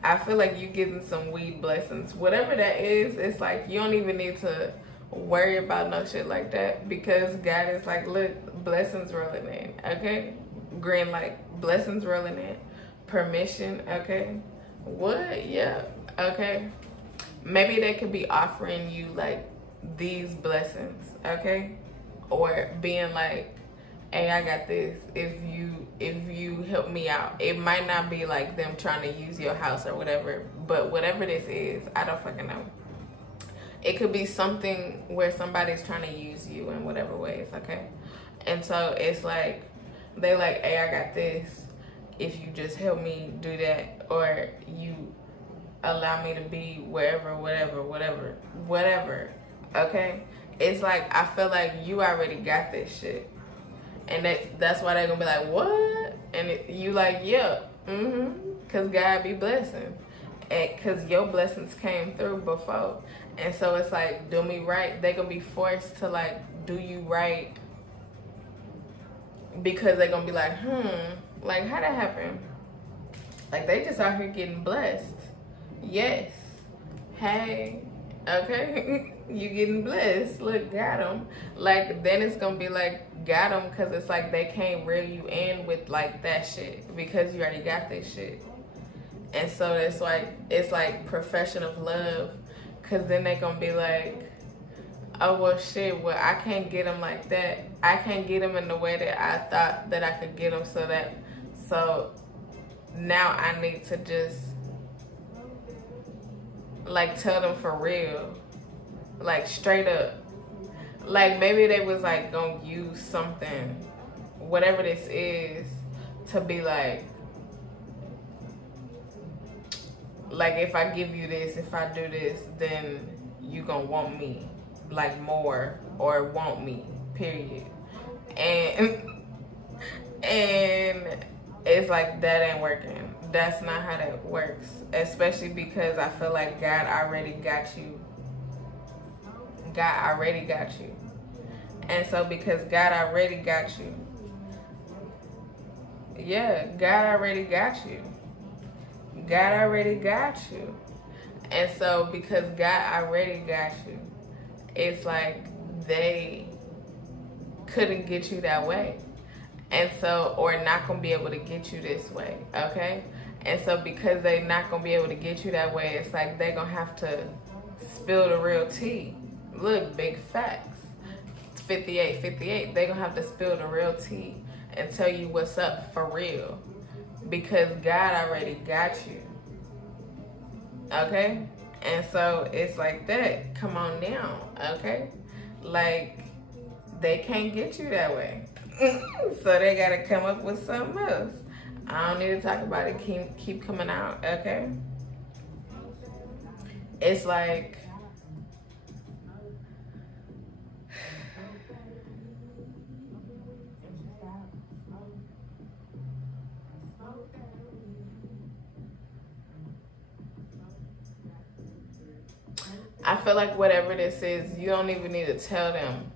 I feel like you getting some weed blessings. Whatever that is, it's like you don't even need to worry about no shit like that, because God is like, look, blessings rolling in, okay? Green light, blessings rolling in, permission, okay? What? Yeah, okay? Maybe they could be offering you like these blessings, okay? Or being like, hey, I got this, if you help me out. It might not be like them trying to use your house or whatever, but whatever this is, I don't fucking know. It could be something where somebody's trying to use you in whatever ways, okay? And so it's like, they like, hey, I got this, if you just help me do that, or you allow me to be wherever, whatever, okay? It's like, I feel like you already got this shit. And that's why they're gonna be like, what? And you like, yeah, because God be blessing. Because your blessings came through before. And so it's like, do me right. They're gonna be forced to like, do you right. Because they're gonna be like, like, how'd that happen? Like, they just out here getting blessed. Yes. Hey, okay. You getting blessed. Look, got them. Like, then it's gonna be like, got them, because it's like they can't reel you in with like that shit, because you already got this shit. And so it's like profession of love, because then they gonna be like, oh well shit, well I can't get them like that. I can't get them in the way that I thought that I could get them, so now I need to just like tell them for real, like straight up. Like, maybe they was like gonna use something, whatever this is, to be like if I give you this, if I do this, then you gonna want me like more, or want me, period. And it's like, that ain't working. That's not how that works, especially because I feel like God already got you. God already got you. And so because God already got you, yeah, God already got you. God already got you. And so because God already got you, it's like they couldn't get you that way. And so, or not gonna be able to get you this way, okay? And so because they not gonna be able to get you that way, it's like they gonna have to spill the real tea. Look, big facts. 58. They gonna have to spill the real tea and tell you what's up for real, because God already got you, okay? And so it's like that. Come on now, okay? Like, they can't get you that way. So they gotta come up with something else. I don't need to talk about it. Keep coming out, okay? It's like, I feel like whatever this is, you don't even need to tell them.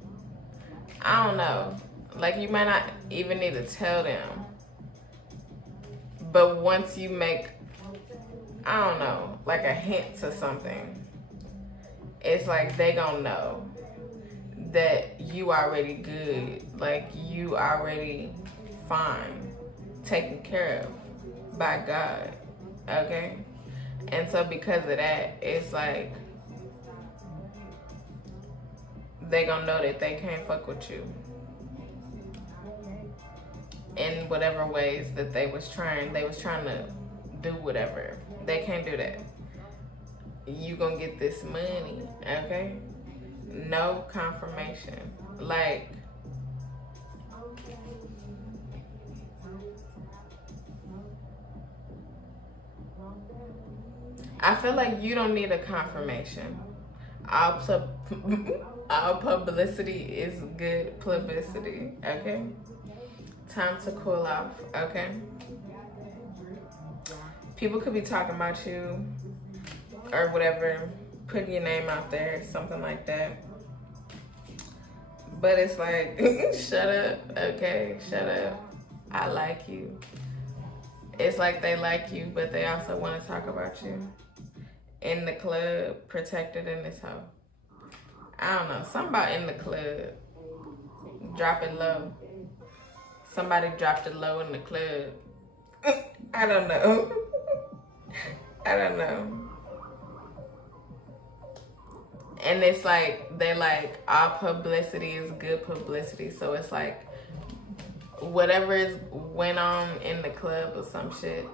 I don't know. Like, you might not even need to tell them. But once you make, I don't know, like a hint to something, it's like they gonna know. that you already good, like you already fine, taken care of by God, okay? And so because of that, it's like they gonna know that they can't fuck with you in whatever ways that they was trying to do whatever. They can't do that. You gonna get this money, okay? No confirmation. Like, I feel like you don't need a confirmation. All publicity is good publicity, okay? Time to cool off, okay? People could be talking about you or whatever, putting your name out there, something like that. But it's like, shut up, okay? Shut up. I like you. It's like they like you, but they also want to talk about you. In the club, protected in this hoe. I don't know, something about in the club. Drop it low. Somebody dropped it low in the club. I don't know. I don't know. And it's like, they like, all publicity is good publicity. So it's like, whatever went on in the club or some shit,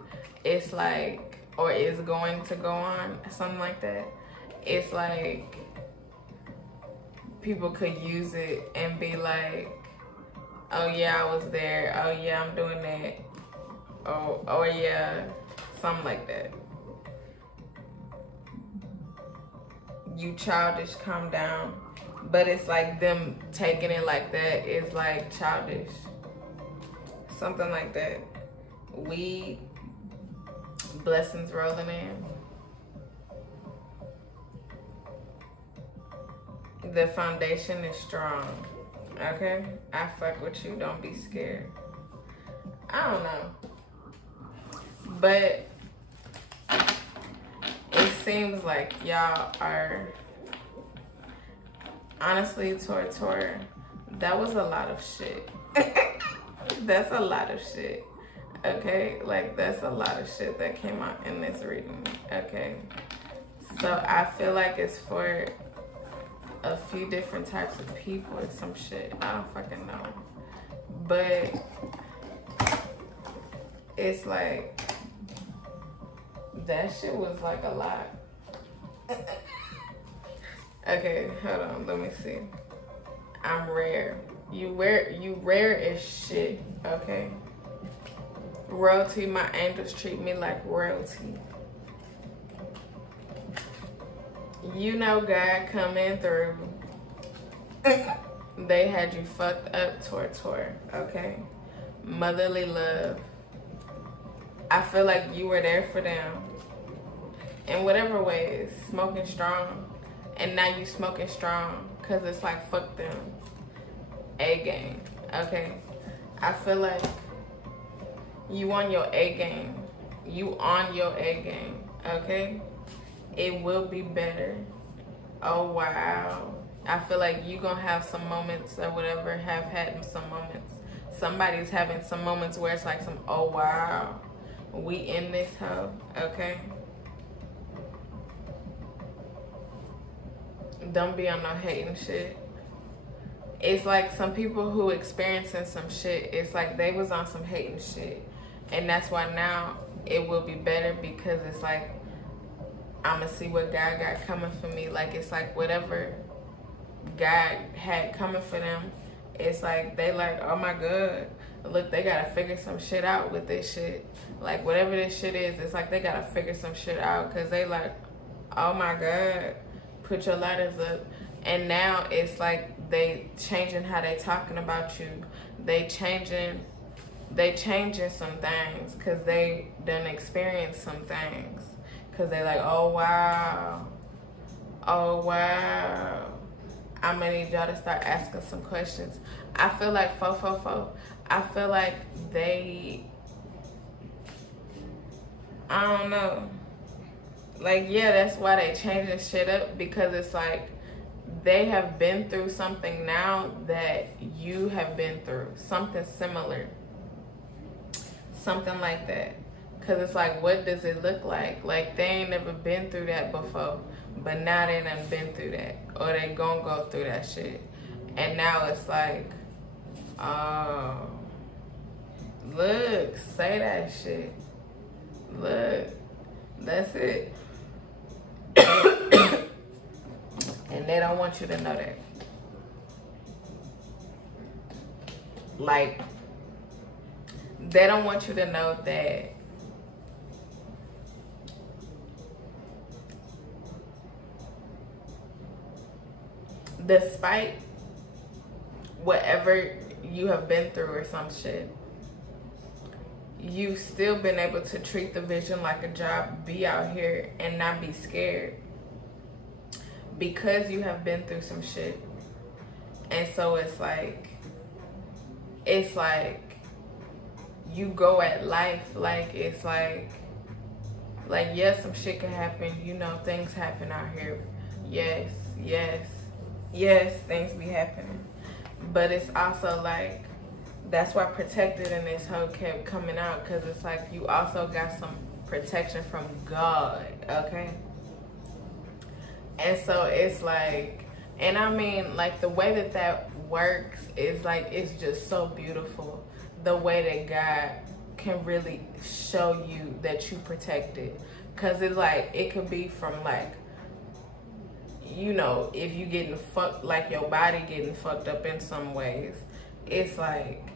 it's like, or is going to go on, something like that. It's like, people could use it and be like, oh yeah, I was there. Oh yeah, I'm doing that. Oh yeah, something like that. You childish, calm down. But it's like them taking it like that is like childish. Something like that. Weed, blessings rolling in. The foundation is strong. Okay? I fuck with you. Don't be scared. I don't know. But it seems like y'all are, honestly, Tor, that was a lot of shit. That's a lot of shit. Okay? Like, that's a lot of shit that came out in this reading. Okay? So I feel like it's for a few different types of people or some shit. I don't fucking know. But it's like, that shit was like a lot. Okay, hold on, let me see. I'm rare. You rare as shit, okay? Royalty, my angels treat me like royalty. You know God coming through. They had you fucked up, Tor, okay? Motherly love. I feel like you were there for them. In whatever ways, smoking strong. And now you smoking strong. Cause it's like, fuck them. A game, okay? I feel like you on your A game. You on your A game, okay? It will be better. Oh, wow. I feel like you gonna have some moments or whatever, have had some moments. Somebody's having some moments where it's like some, oh, wow. We in this hoe, okay? Don't be on no hating shit. It's like some people who experiencing some shit, it's like they was on some hating shit. And that's why now it will be better, because it's like, I'ma see what God got coming for me. Like, it's like whatever God had coming for them, it's like they like, oh my God, look, they gotta figure some shit out with this shit. Like, whatever this shit is, it's like they gotta figure some shit out, because they like, oh my God, put your lighters up. And now it's like they changing how they talking about you. They changing some things, because they done experienced some things. Because they like, oh wow, oh wow. I'm gonna need y'all to start asking some questions. I feel like I feel like they, I don't know. Like, yeah, that's why they changing shit up, because it's like they have been through something now that you have been through. Something similar. Something like that. Because it's like, what does it look like? Like, they ain't never been through that before. But now they done been through that. Or they gonna go through that shit. And now it's like, oh, look, say that shit. Look, that's it. And they don't want you to know that. Like, they don't want you to know that despite whatever you have been through or some shit, you've still been able to treat the vision like a job, be out here and not be scared because you have been through some shit. And so it's like you go at life like it's like yes, some shit can happen, you know, things happen out here. Yes, things be happening. But it's also like, that's why Protected in this hoe kept coming out, because it's like you also got some protection from God, okay? And so it's like, and I mean, like, the way that that works is like, it's just so beautiful. The way that God can really show you that you protected. Because it's like, it could be from like, you know, if you getting fucked, like your body getting fucked up in some ways, it's like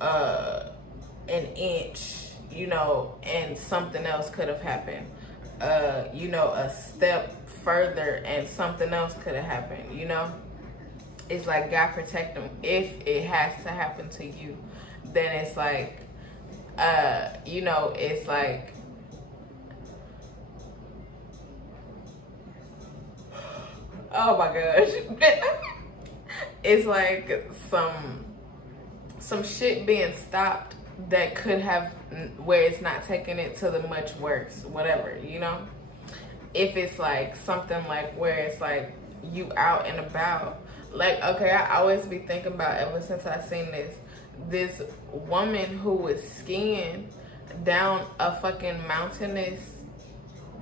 an inch, you know, and something else could have happened. You know, a step further and something else could have happened, you know? It's like God protect them. If it has to happen to you, then it's like, you know, it's like, oh my gosh. It's like some shit being stopped that could have, where it's not taking it to the much worse, whatever, you know? If it's like something like where it's like you out and about. Like, okay, I always be thinking about, ever since I seen this woman who was skiing down a fucking mountainous,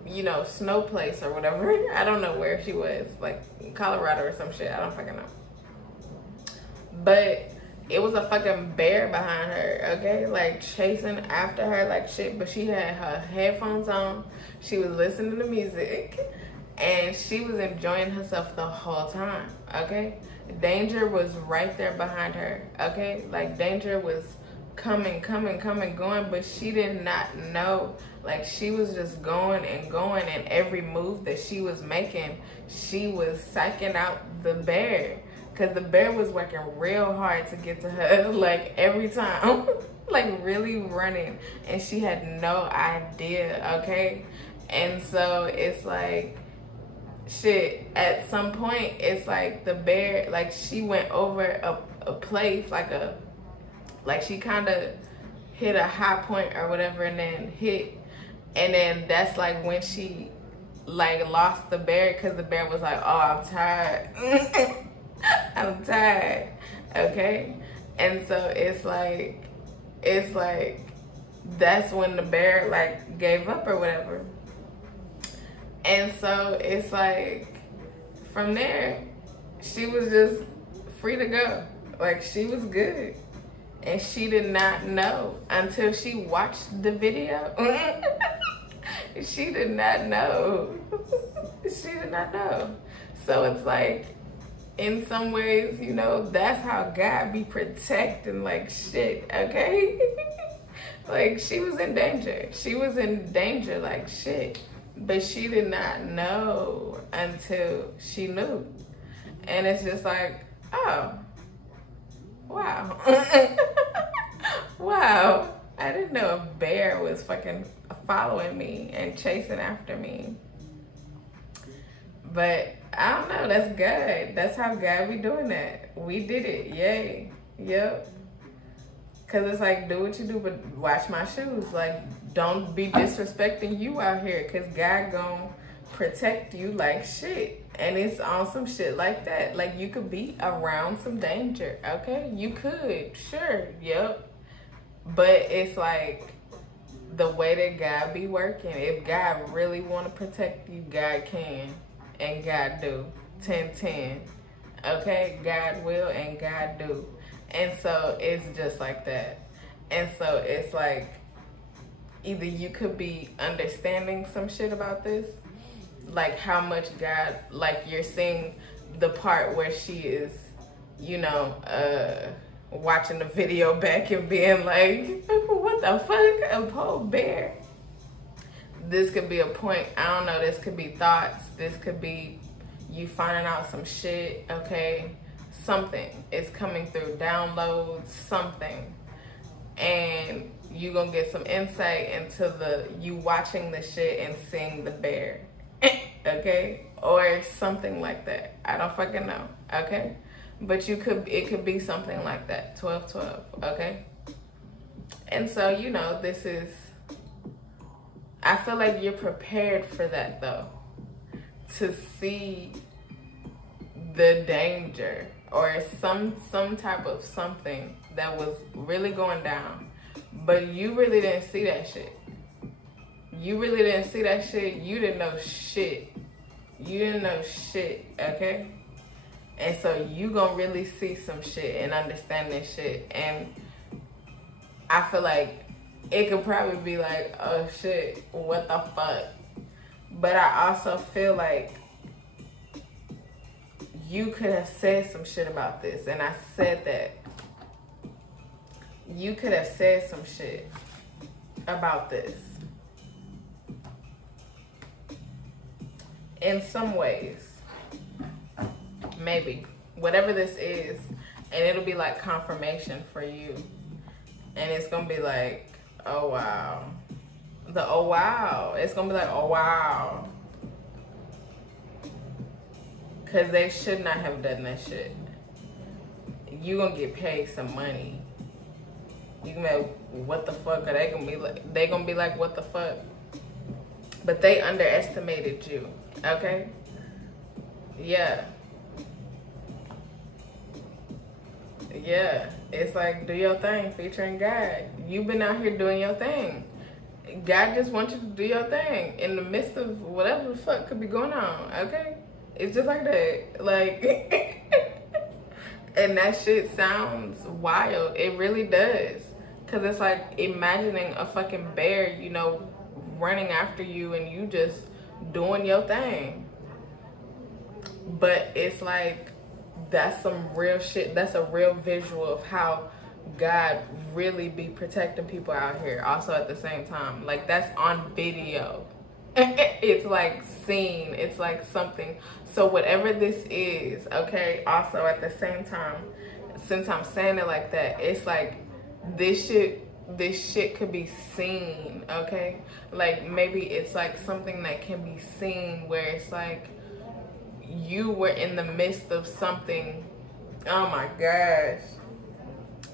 you know, snow place or whatever. I don't know where she was, like Colorado or some shit. I don't fucking know. But it was a fucking bear behind her, okay? Like chasing after her like shit, but she had her headphones on. She was listening to music and she was enjoying herself the whole time, okay? Danger was right there behind her, okay? Like danger was coming, going, but she did not know. Like she was just going, and every move that she was making, she was psyching out the bear. Because the bear was working real hard to get to her, like every time, like really running. And she had no idea, okay? And so it's like, shit, at some point, it's like the bear, like she went over a place, like she kind of hit a high point or whatever and then hit. And then that's like when she like lost the bear, because the bear was like, oh, I'm tired. I'm tired, okay? And so it's like that's when the bear like gave up or whatever. And so it's like from there she was just free to go. Like she was good, and she did not know until she watched the video. She did not know. She did not know. So it's like, in some ways, you know, that's how God be protecting like shit, okay? Like she was in danger. She was in danger like shit. But she did not know until she knew. And it's just like, oh, wow. Wow. I didn't know a bear was fucking following me and chasing after me. But I don't know, that's good. That's how God be doing that. We did it, yay, yep. Cause it's like, do what you do, but watch my shoes. Like, don't be disrespecting you out here, cause God gonna protect you like shit. And it's on some shit like that. Like, you could be around some danger, okay? You could, sure, yep. But it's like the way that God be working. If God really want to protect you, God can, and God do. 10-10, okay? God will and God do. And so it's just like that. And so it's like, either you could be understanding some shit about this, like how much God, like you're seeing the part where she is, you know, watching the video back and being like, what the fuck, a poor bear? This could be a point, I don't know, this could be thoughts, this could be you finding out some shit, okay? Something is coming through, downloads, something. And you gonna get some insight into you watching the shit and seeing the bear, okay? Or something like that. I don't fucking know, okay? But it could be something like that, 12-12, okay? And so, you know, I feel like you're prepared for that though, to see the danger or some type of something that was really going down, but you really didn't see that shit. You really didn't see that shit. You didn't know shit. You didn't know shit, okay? And so you gonna really see some shit and understand this shit. And I feel like it could probably be like, oh shit, what the fuck? But I also feel like you could have said some shit about this. And I said that. You could have said some shit about this. In some ways. Maybe. Whatever this is. And it'll be like confirmation for you. And it's going to be like, oh wow. Oh wow. It's going to be like, oh wow. Because they should not have done that shit. You going to get paid some money. You can be like, what the fuck are they going to be like? They going to be like, what the fuck? But they underestimated you. Okay? Yeah. Yeah. It's like, do your thing featuring God. You've been out here doing your thing. God just wants you to do your thing in the midst of whatever the fuck could be going on. Okay? It's just like that. Like, and that shit sounds wild. It really does. Because it's like imagining a fucking bear, you know, running after you and you just doing your thing. But it's like, that's some real shit. That's a real visual of how God really be protecting people out here. Also at the same time. Like, that's on video. It's like seen. It's like something. So whatever this is, okay, also at the same time, since I'm saying it like that, it's like this shit could be seen, okay? Like maybe it's like something that can be seen where it's like you were in the midst of something, oh my gosh,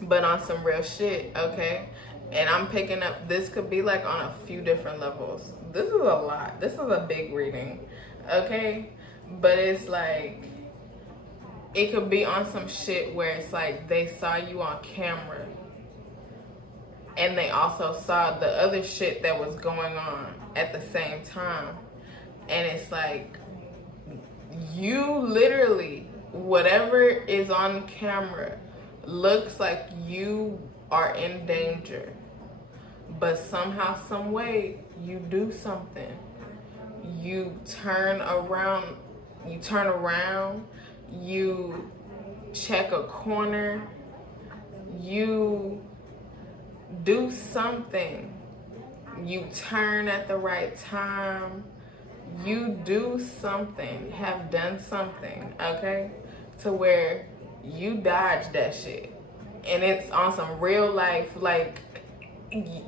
but on some real shit, okay? And I'm picking up, this could be like on a few different levels. This is a lot. This is a big reading, okay? But it's like, it could be on some shit where it's like they saw you on camera and they also saw the other shit that was going on at the same time. And it's like, you literally, whatever is on camera looks like you are in danger. But somehow, some way, you do something. You turn around, you check a corner, you do something. You turn at the right time. You do something, have done something, okay? To where you dodge that shit. And it's on some real life, like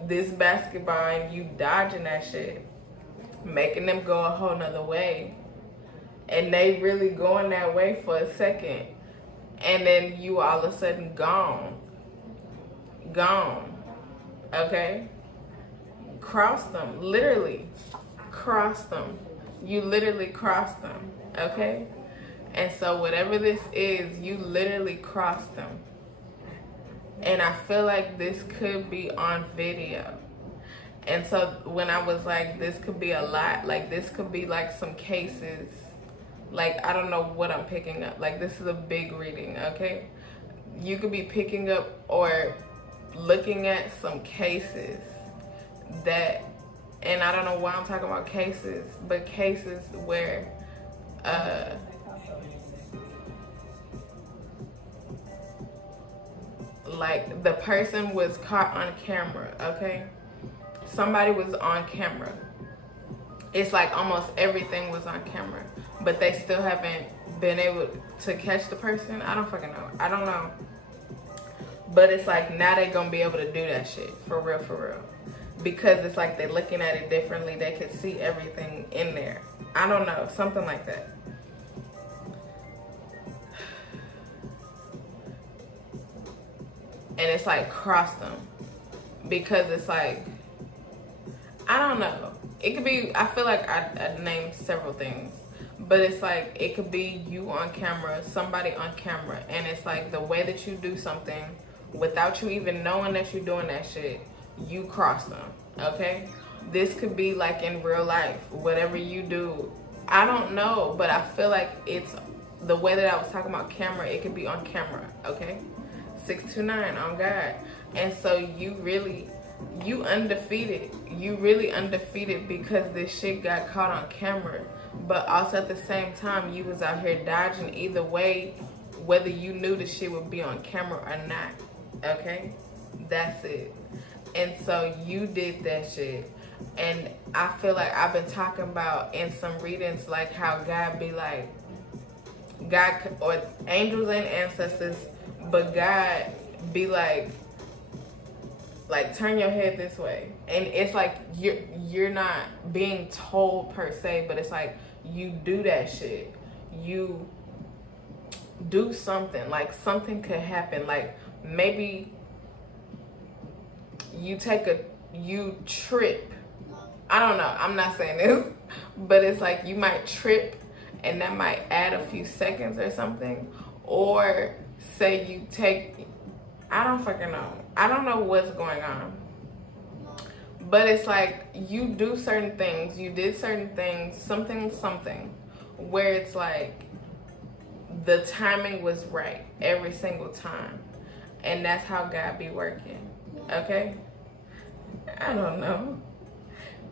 this basketball, and you dodging that shit, making them go a whole nother way. And they really going that way for a second. And then you all of a sudden gone. Okay? Cross them, literally. Cross them. You literally crossed them, okay? And so whatever this is, you literally crossed them. And I feel like this could be on video. And so when I was like, this could be a lot, like this could be like some cases, like I don't know what I'm picking up. Like this is a big reading, okay? You could be picking up or looking at some cases that, and I don't know why I'm talking about cases, but cases where like the person was caught on camera, okay? Somebody was on camera. It's like almost everything was on camera, but they still haven't been able to catch the person. I don't fucking know. I don't know. But it's like now they gonna be able to do that shit for real, because it's like they're looking at it differently. They could see everything in there. I don't know, something like that. And it's like cross them, because it's like, I don't know. It could be, I feel like I named several things, but it's like, it could be you on camera, somebody on camera, and it's like the way that you do something without you even knowing that you're doing that shit, you cross them, okay? This could be like in real life, whatever you do. I don't know, but I feel like it's the way that I was talking about camera, it could be on camera, okay? 629 on God. And so you undefeated. You really undefeated because this shit got caught on camera. But also at the same time, you was out here dodging either way, whether you knew the shit would be on camera or not. Okay? That's it. And so you did that shit. And I feel like I've been talking about in some readings, like how God be like, God, or angels and ancestors, but God be like turn your head this way. And it's like you're not being told per se, but it's like you do that shit. You do something, like something could happen. Like maybe you trip. I don't know, I'm not saying this, but it's like you might trip and that might add a few seconds or something. Or say you take, I don't fucking know. I don't know what's going on. But it's like you do certain things, you did certain things, something, where it's like the timing was right every single time. And that's how God be working, okay? I don't know.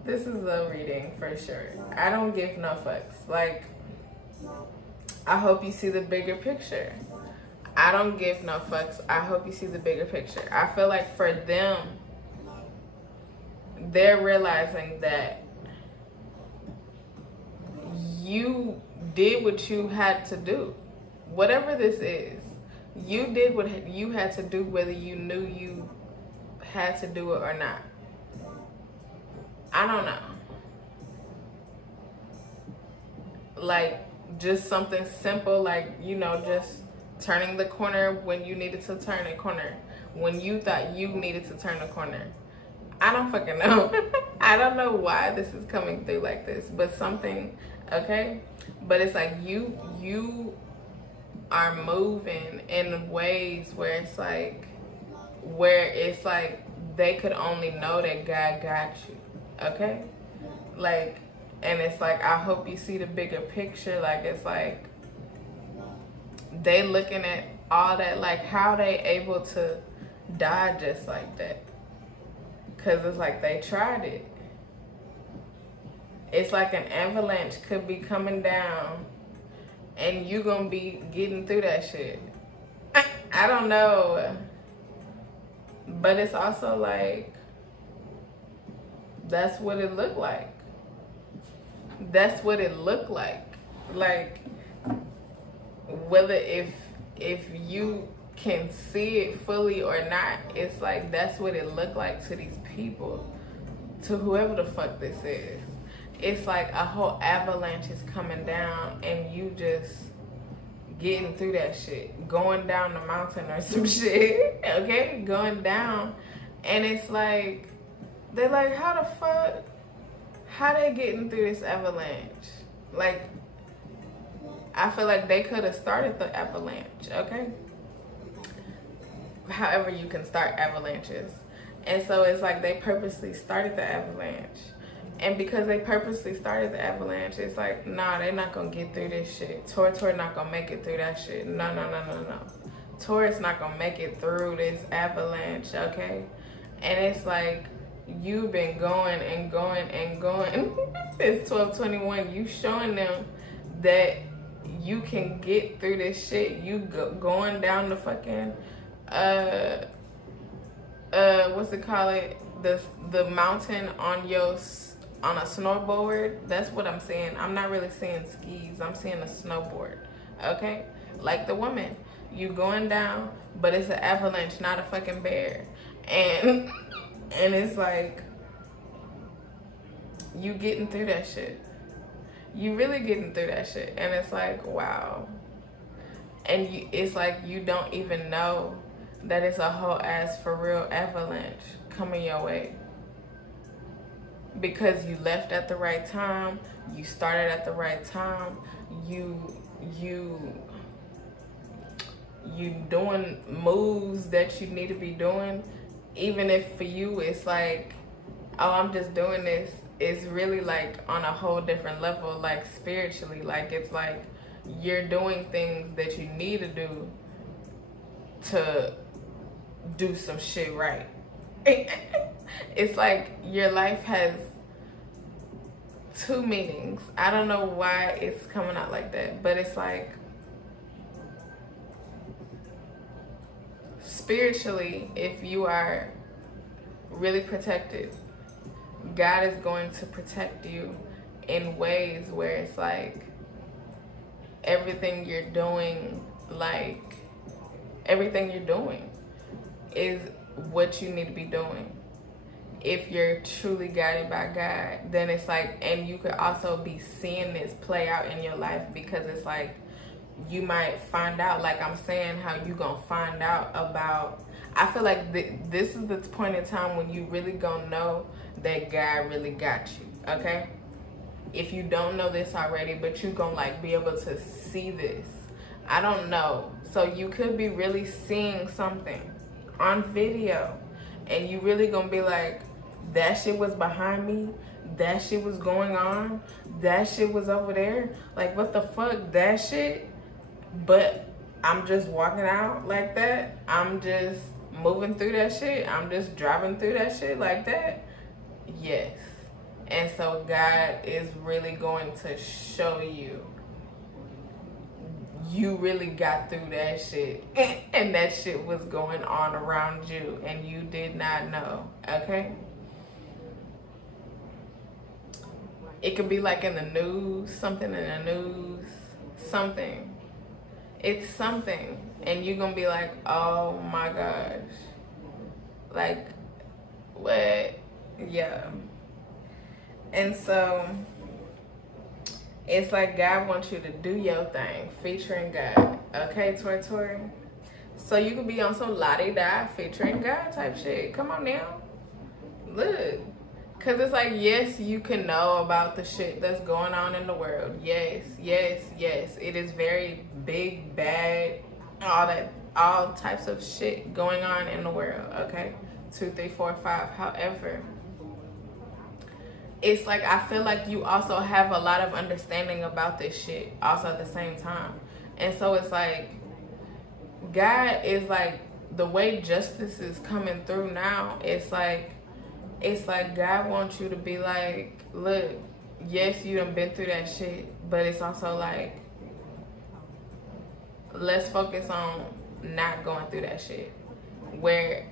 This is a reading for sure. I don't give no fucks. Like, I hope you see the bigger picture. I don't give no fucks. I hope you see the bigger picture. I feel like for them, they're realizing that you did what you had to do. Whatever this is, you did what you had to do, whether you knew you had to do it or not. I don't know. Like, just something simple, like, you know, just turning the corner when you needed to turn a corner, when you thought you needed to turn a corner. I don't fucking know. I don't know why this is coming through like this, but something, okay? But it's like you are moving in ways where it's like they could only know that God got you, okay? Like, and it's like, I hope you see the bigger picture. Like, it's like they looking at all that, like how they able to die just like that. Cause it's like they tried it. It's like an avalanche could be coming down and you gonna be getting through that shit. I don't know. But it's also like, that's what it looked like. That's what it looked like. Like, whether if you can see it fully or not, it's like that's what it looked like to these people, to whoever the fuck this is. It's like a whole avalanche is coming down and you just getting through that shit, going down the mountain or some shit, okay, going down. And it's like, they're like, how the fuck, how they getting through this avalanche? Like, I feel like they could have started the avalanche, okay? However you can start avalanches. And so it's like they purposely started the avalanche. And because they purposely started the avalanche, it's like, nah, they're not gonna get through this shit. Taurus not gonna make it through that shit. No, no, no, no, no. Taurus not gonna make it through this avalanche, okay? And it's like, you've been going and going and going. It's 12/21. You showing them that you can get through this shit. You going down the fucking, what's it called? The mountain on a snowboard. That's what I'm saying. I'm not really saying skis. I'm saying a snowboard, okay? Like the woman. You going down, but it's an avalanche, not a fucking bear. And it's like, you getting through that shit. You really getting through that shit. And it's like, wow. And it's like you don't even know that it's a whole ass for real avalanche coming your way. Because you left at the right time, you started at the right time, you doing moves that you need to be doing. Even if for you it's like, oh, I'm just doing this, it's really like on a whole different level, like spiritually. Like, it's like you're doing things that you need to do some shit right. It's like your life has two meanings. I don't know why it's coming out like that, but it's like, spiritually, if you are really protected, God is going to protect you in ways where it's like everything you're doing, like everything you're doing is what you need to be doing. If you're truly guided by God, then it's like, and you could also be seeing this play out in your life, because it's like, you might find out, like I'm saying, how you gonna find out about, I feel like this is the point in time when you really gonna know that God really got you, okay? If you don't know this already, but you gonna like be able to see this, I don't know. So you could be really seeing something on video, and you really gonna be like, that shit was behind me, that shit was going on, that shit was over there, like what the fuck, that shit. But I'm just walking out like that. I'm just moving through that shit. I'm just driving through that shit like that. Yes. And so God is really going to show you, you really got through that shit. And that shit was going on around you and you did not know. Okay? It could be like in the news, something in the news, something. It's something, and you're gonna be like, oh my gosh, like, what? Yeah. And so it's like God wants you to do your thing, featuring God. Okay, Tori? So you could be on some la-di-da featuring God type shit. Come on now. Look. Because it's like, yes, you can know about the shit that's going on in the world. Yes, yes, yes. It is very big, bad, all types of shit going on in the world, okay? 2, 3, 4, 5. However, it's like, I feel like you also have a lot of understanding about this shit also at the same time. And so it's like, God is like, the way justice is coming through now, it's like God wants you to be like, look, yes, you done been through that shit, but it's also like, let's focus on not going through that shit. Where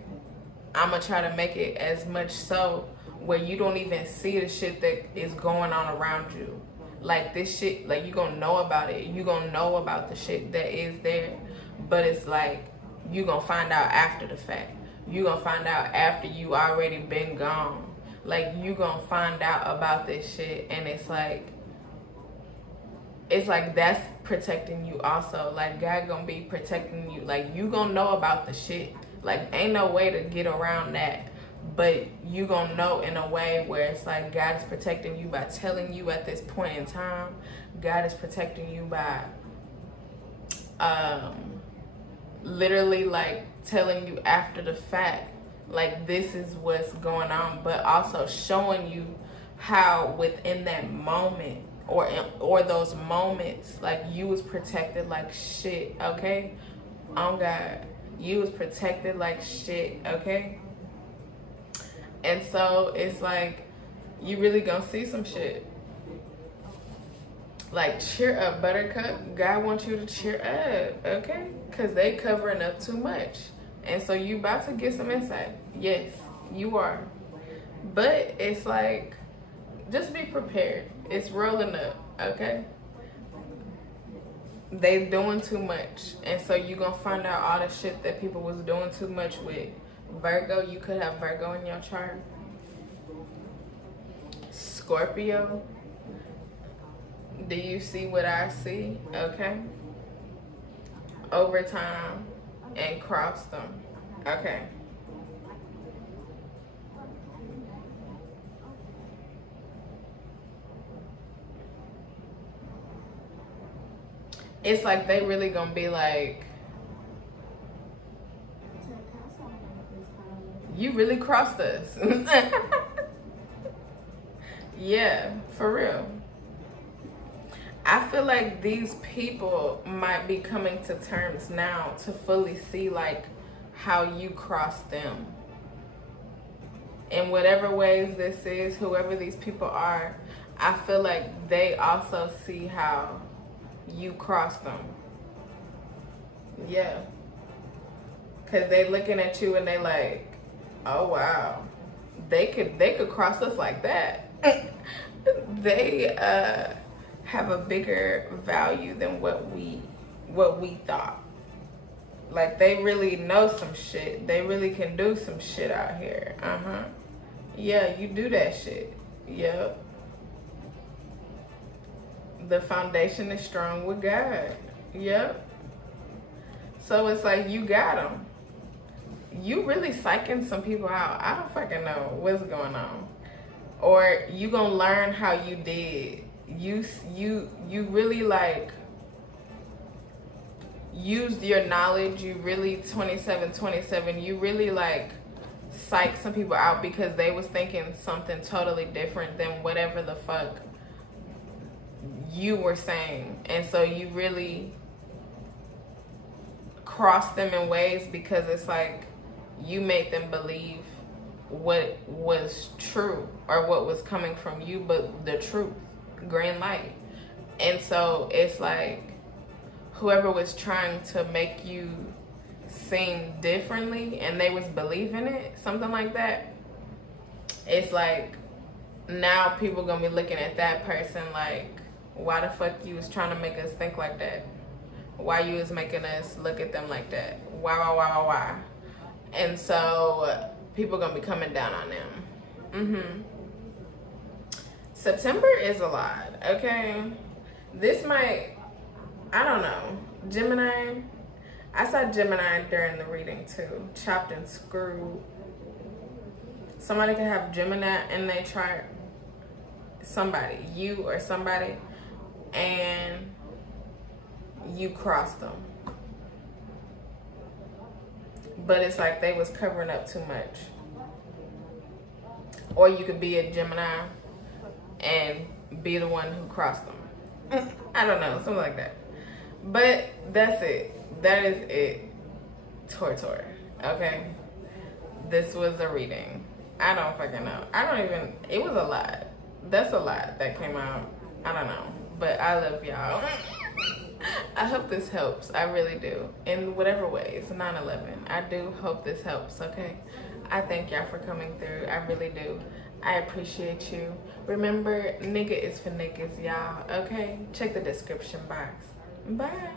I'm gonna try to make it as much so where you don't even see the shit that is going on around you. Like this shit, like you gonna know about it. You gonna know about the shit that is there, but it's like, you gonna find out after the fact. You gonna find out after you already been gone. Like, you gonna find out about this shit, and it's like that's protecting you also. Like, God gonna be protecting you. Like, you gonna know about the shit. Like, ain't no way to get around that. but you gonna know in a way where it's like God is protecting you by telling you at this point in time. God is protecting you by literally like telling you after the fact, like this is what's going on, but also showing you how within that moment or those moments, like you was protected like shit, okay? Oh God, you was protected like shit, okay? And so it's like you really gonna see some shit. Like, cheer up, Buttercup. God wants you to cheer up, okay? Because they covering up too much. And so you about to get some insight. Yes, you are. But it's like, just be prepared. It's rolling up, okay? They doing too much. And so you going to find out all the shit that people was doing too much with. Virgo, you could have Virgo in your chart. Scorpio. Do you see what I see? Okay. Overtime and cross them. Okay. It's like they really gonna be like, you really crossed us. Yeah, for real. I feel like these people might be coming to terms now to fully see like how you cross them. In whatever ways this is, whoever these people are, I feel like they also see how you cross them. Yeah. Cause they looking at you and they like, oh wow, they could cross us like that. They have a bigger value than what we thought. Like they really know some shit. They really can do some shit out here. Yeah, you do that shit. Yep. The foundation is strong with God. Yep. So it's like you got them. You really psyching some people out. I don't fucking know what's going on. Or you gonna learn how you did. You really like used your knowledge. You really 27, you really like psych some people out because they was thinking something totally different than whatever the fuck you were saying. And so you really cross them in ways because it's like you made them believe what was true or what was coming from you, but the truth, green light. And so it's like whoever was trying to make you seem differently and they was believing it, something like that, it's like now people gonna be looking at that person like, why the fuck you was trying to make us think like that? Why you was making us look at them like that? Why? And so people gonna be coming down on them. September is a lot, okay? This might, I don't know, Gemini. I saw Gemini during the reading too, chopped and screwed. Somebody could have Gemini in their chart, somebody, you or somebody, and you cross them. But it's like they was covering up too much. Or you could be a Gemini and be the one who crossed them. I don't know, something like that. But that's it. That is it. Tor. Okay? This was a reading. I don't fucking know. It was a lot. That's a lot that came out. I don't know. But I love y'all. I hope this helps. I really do. In whatever way. It's 9/11. I do hope this helps, okay? I thank y'all for coming through. I really do. I appreciate you. Remember, nigga is for niggas, y'all, okay? Check the description box. Bye.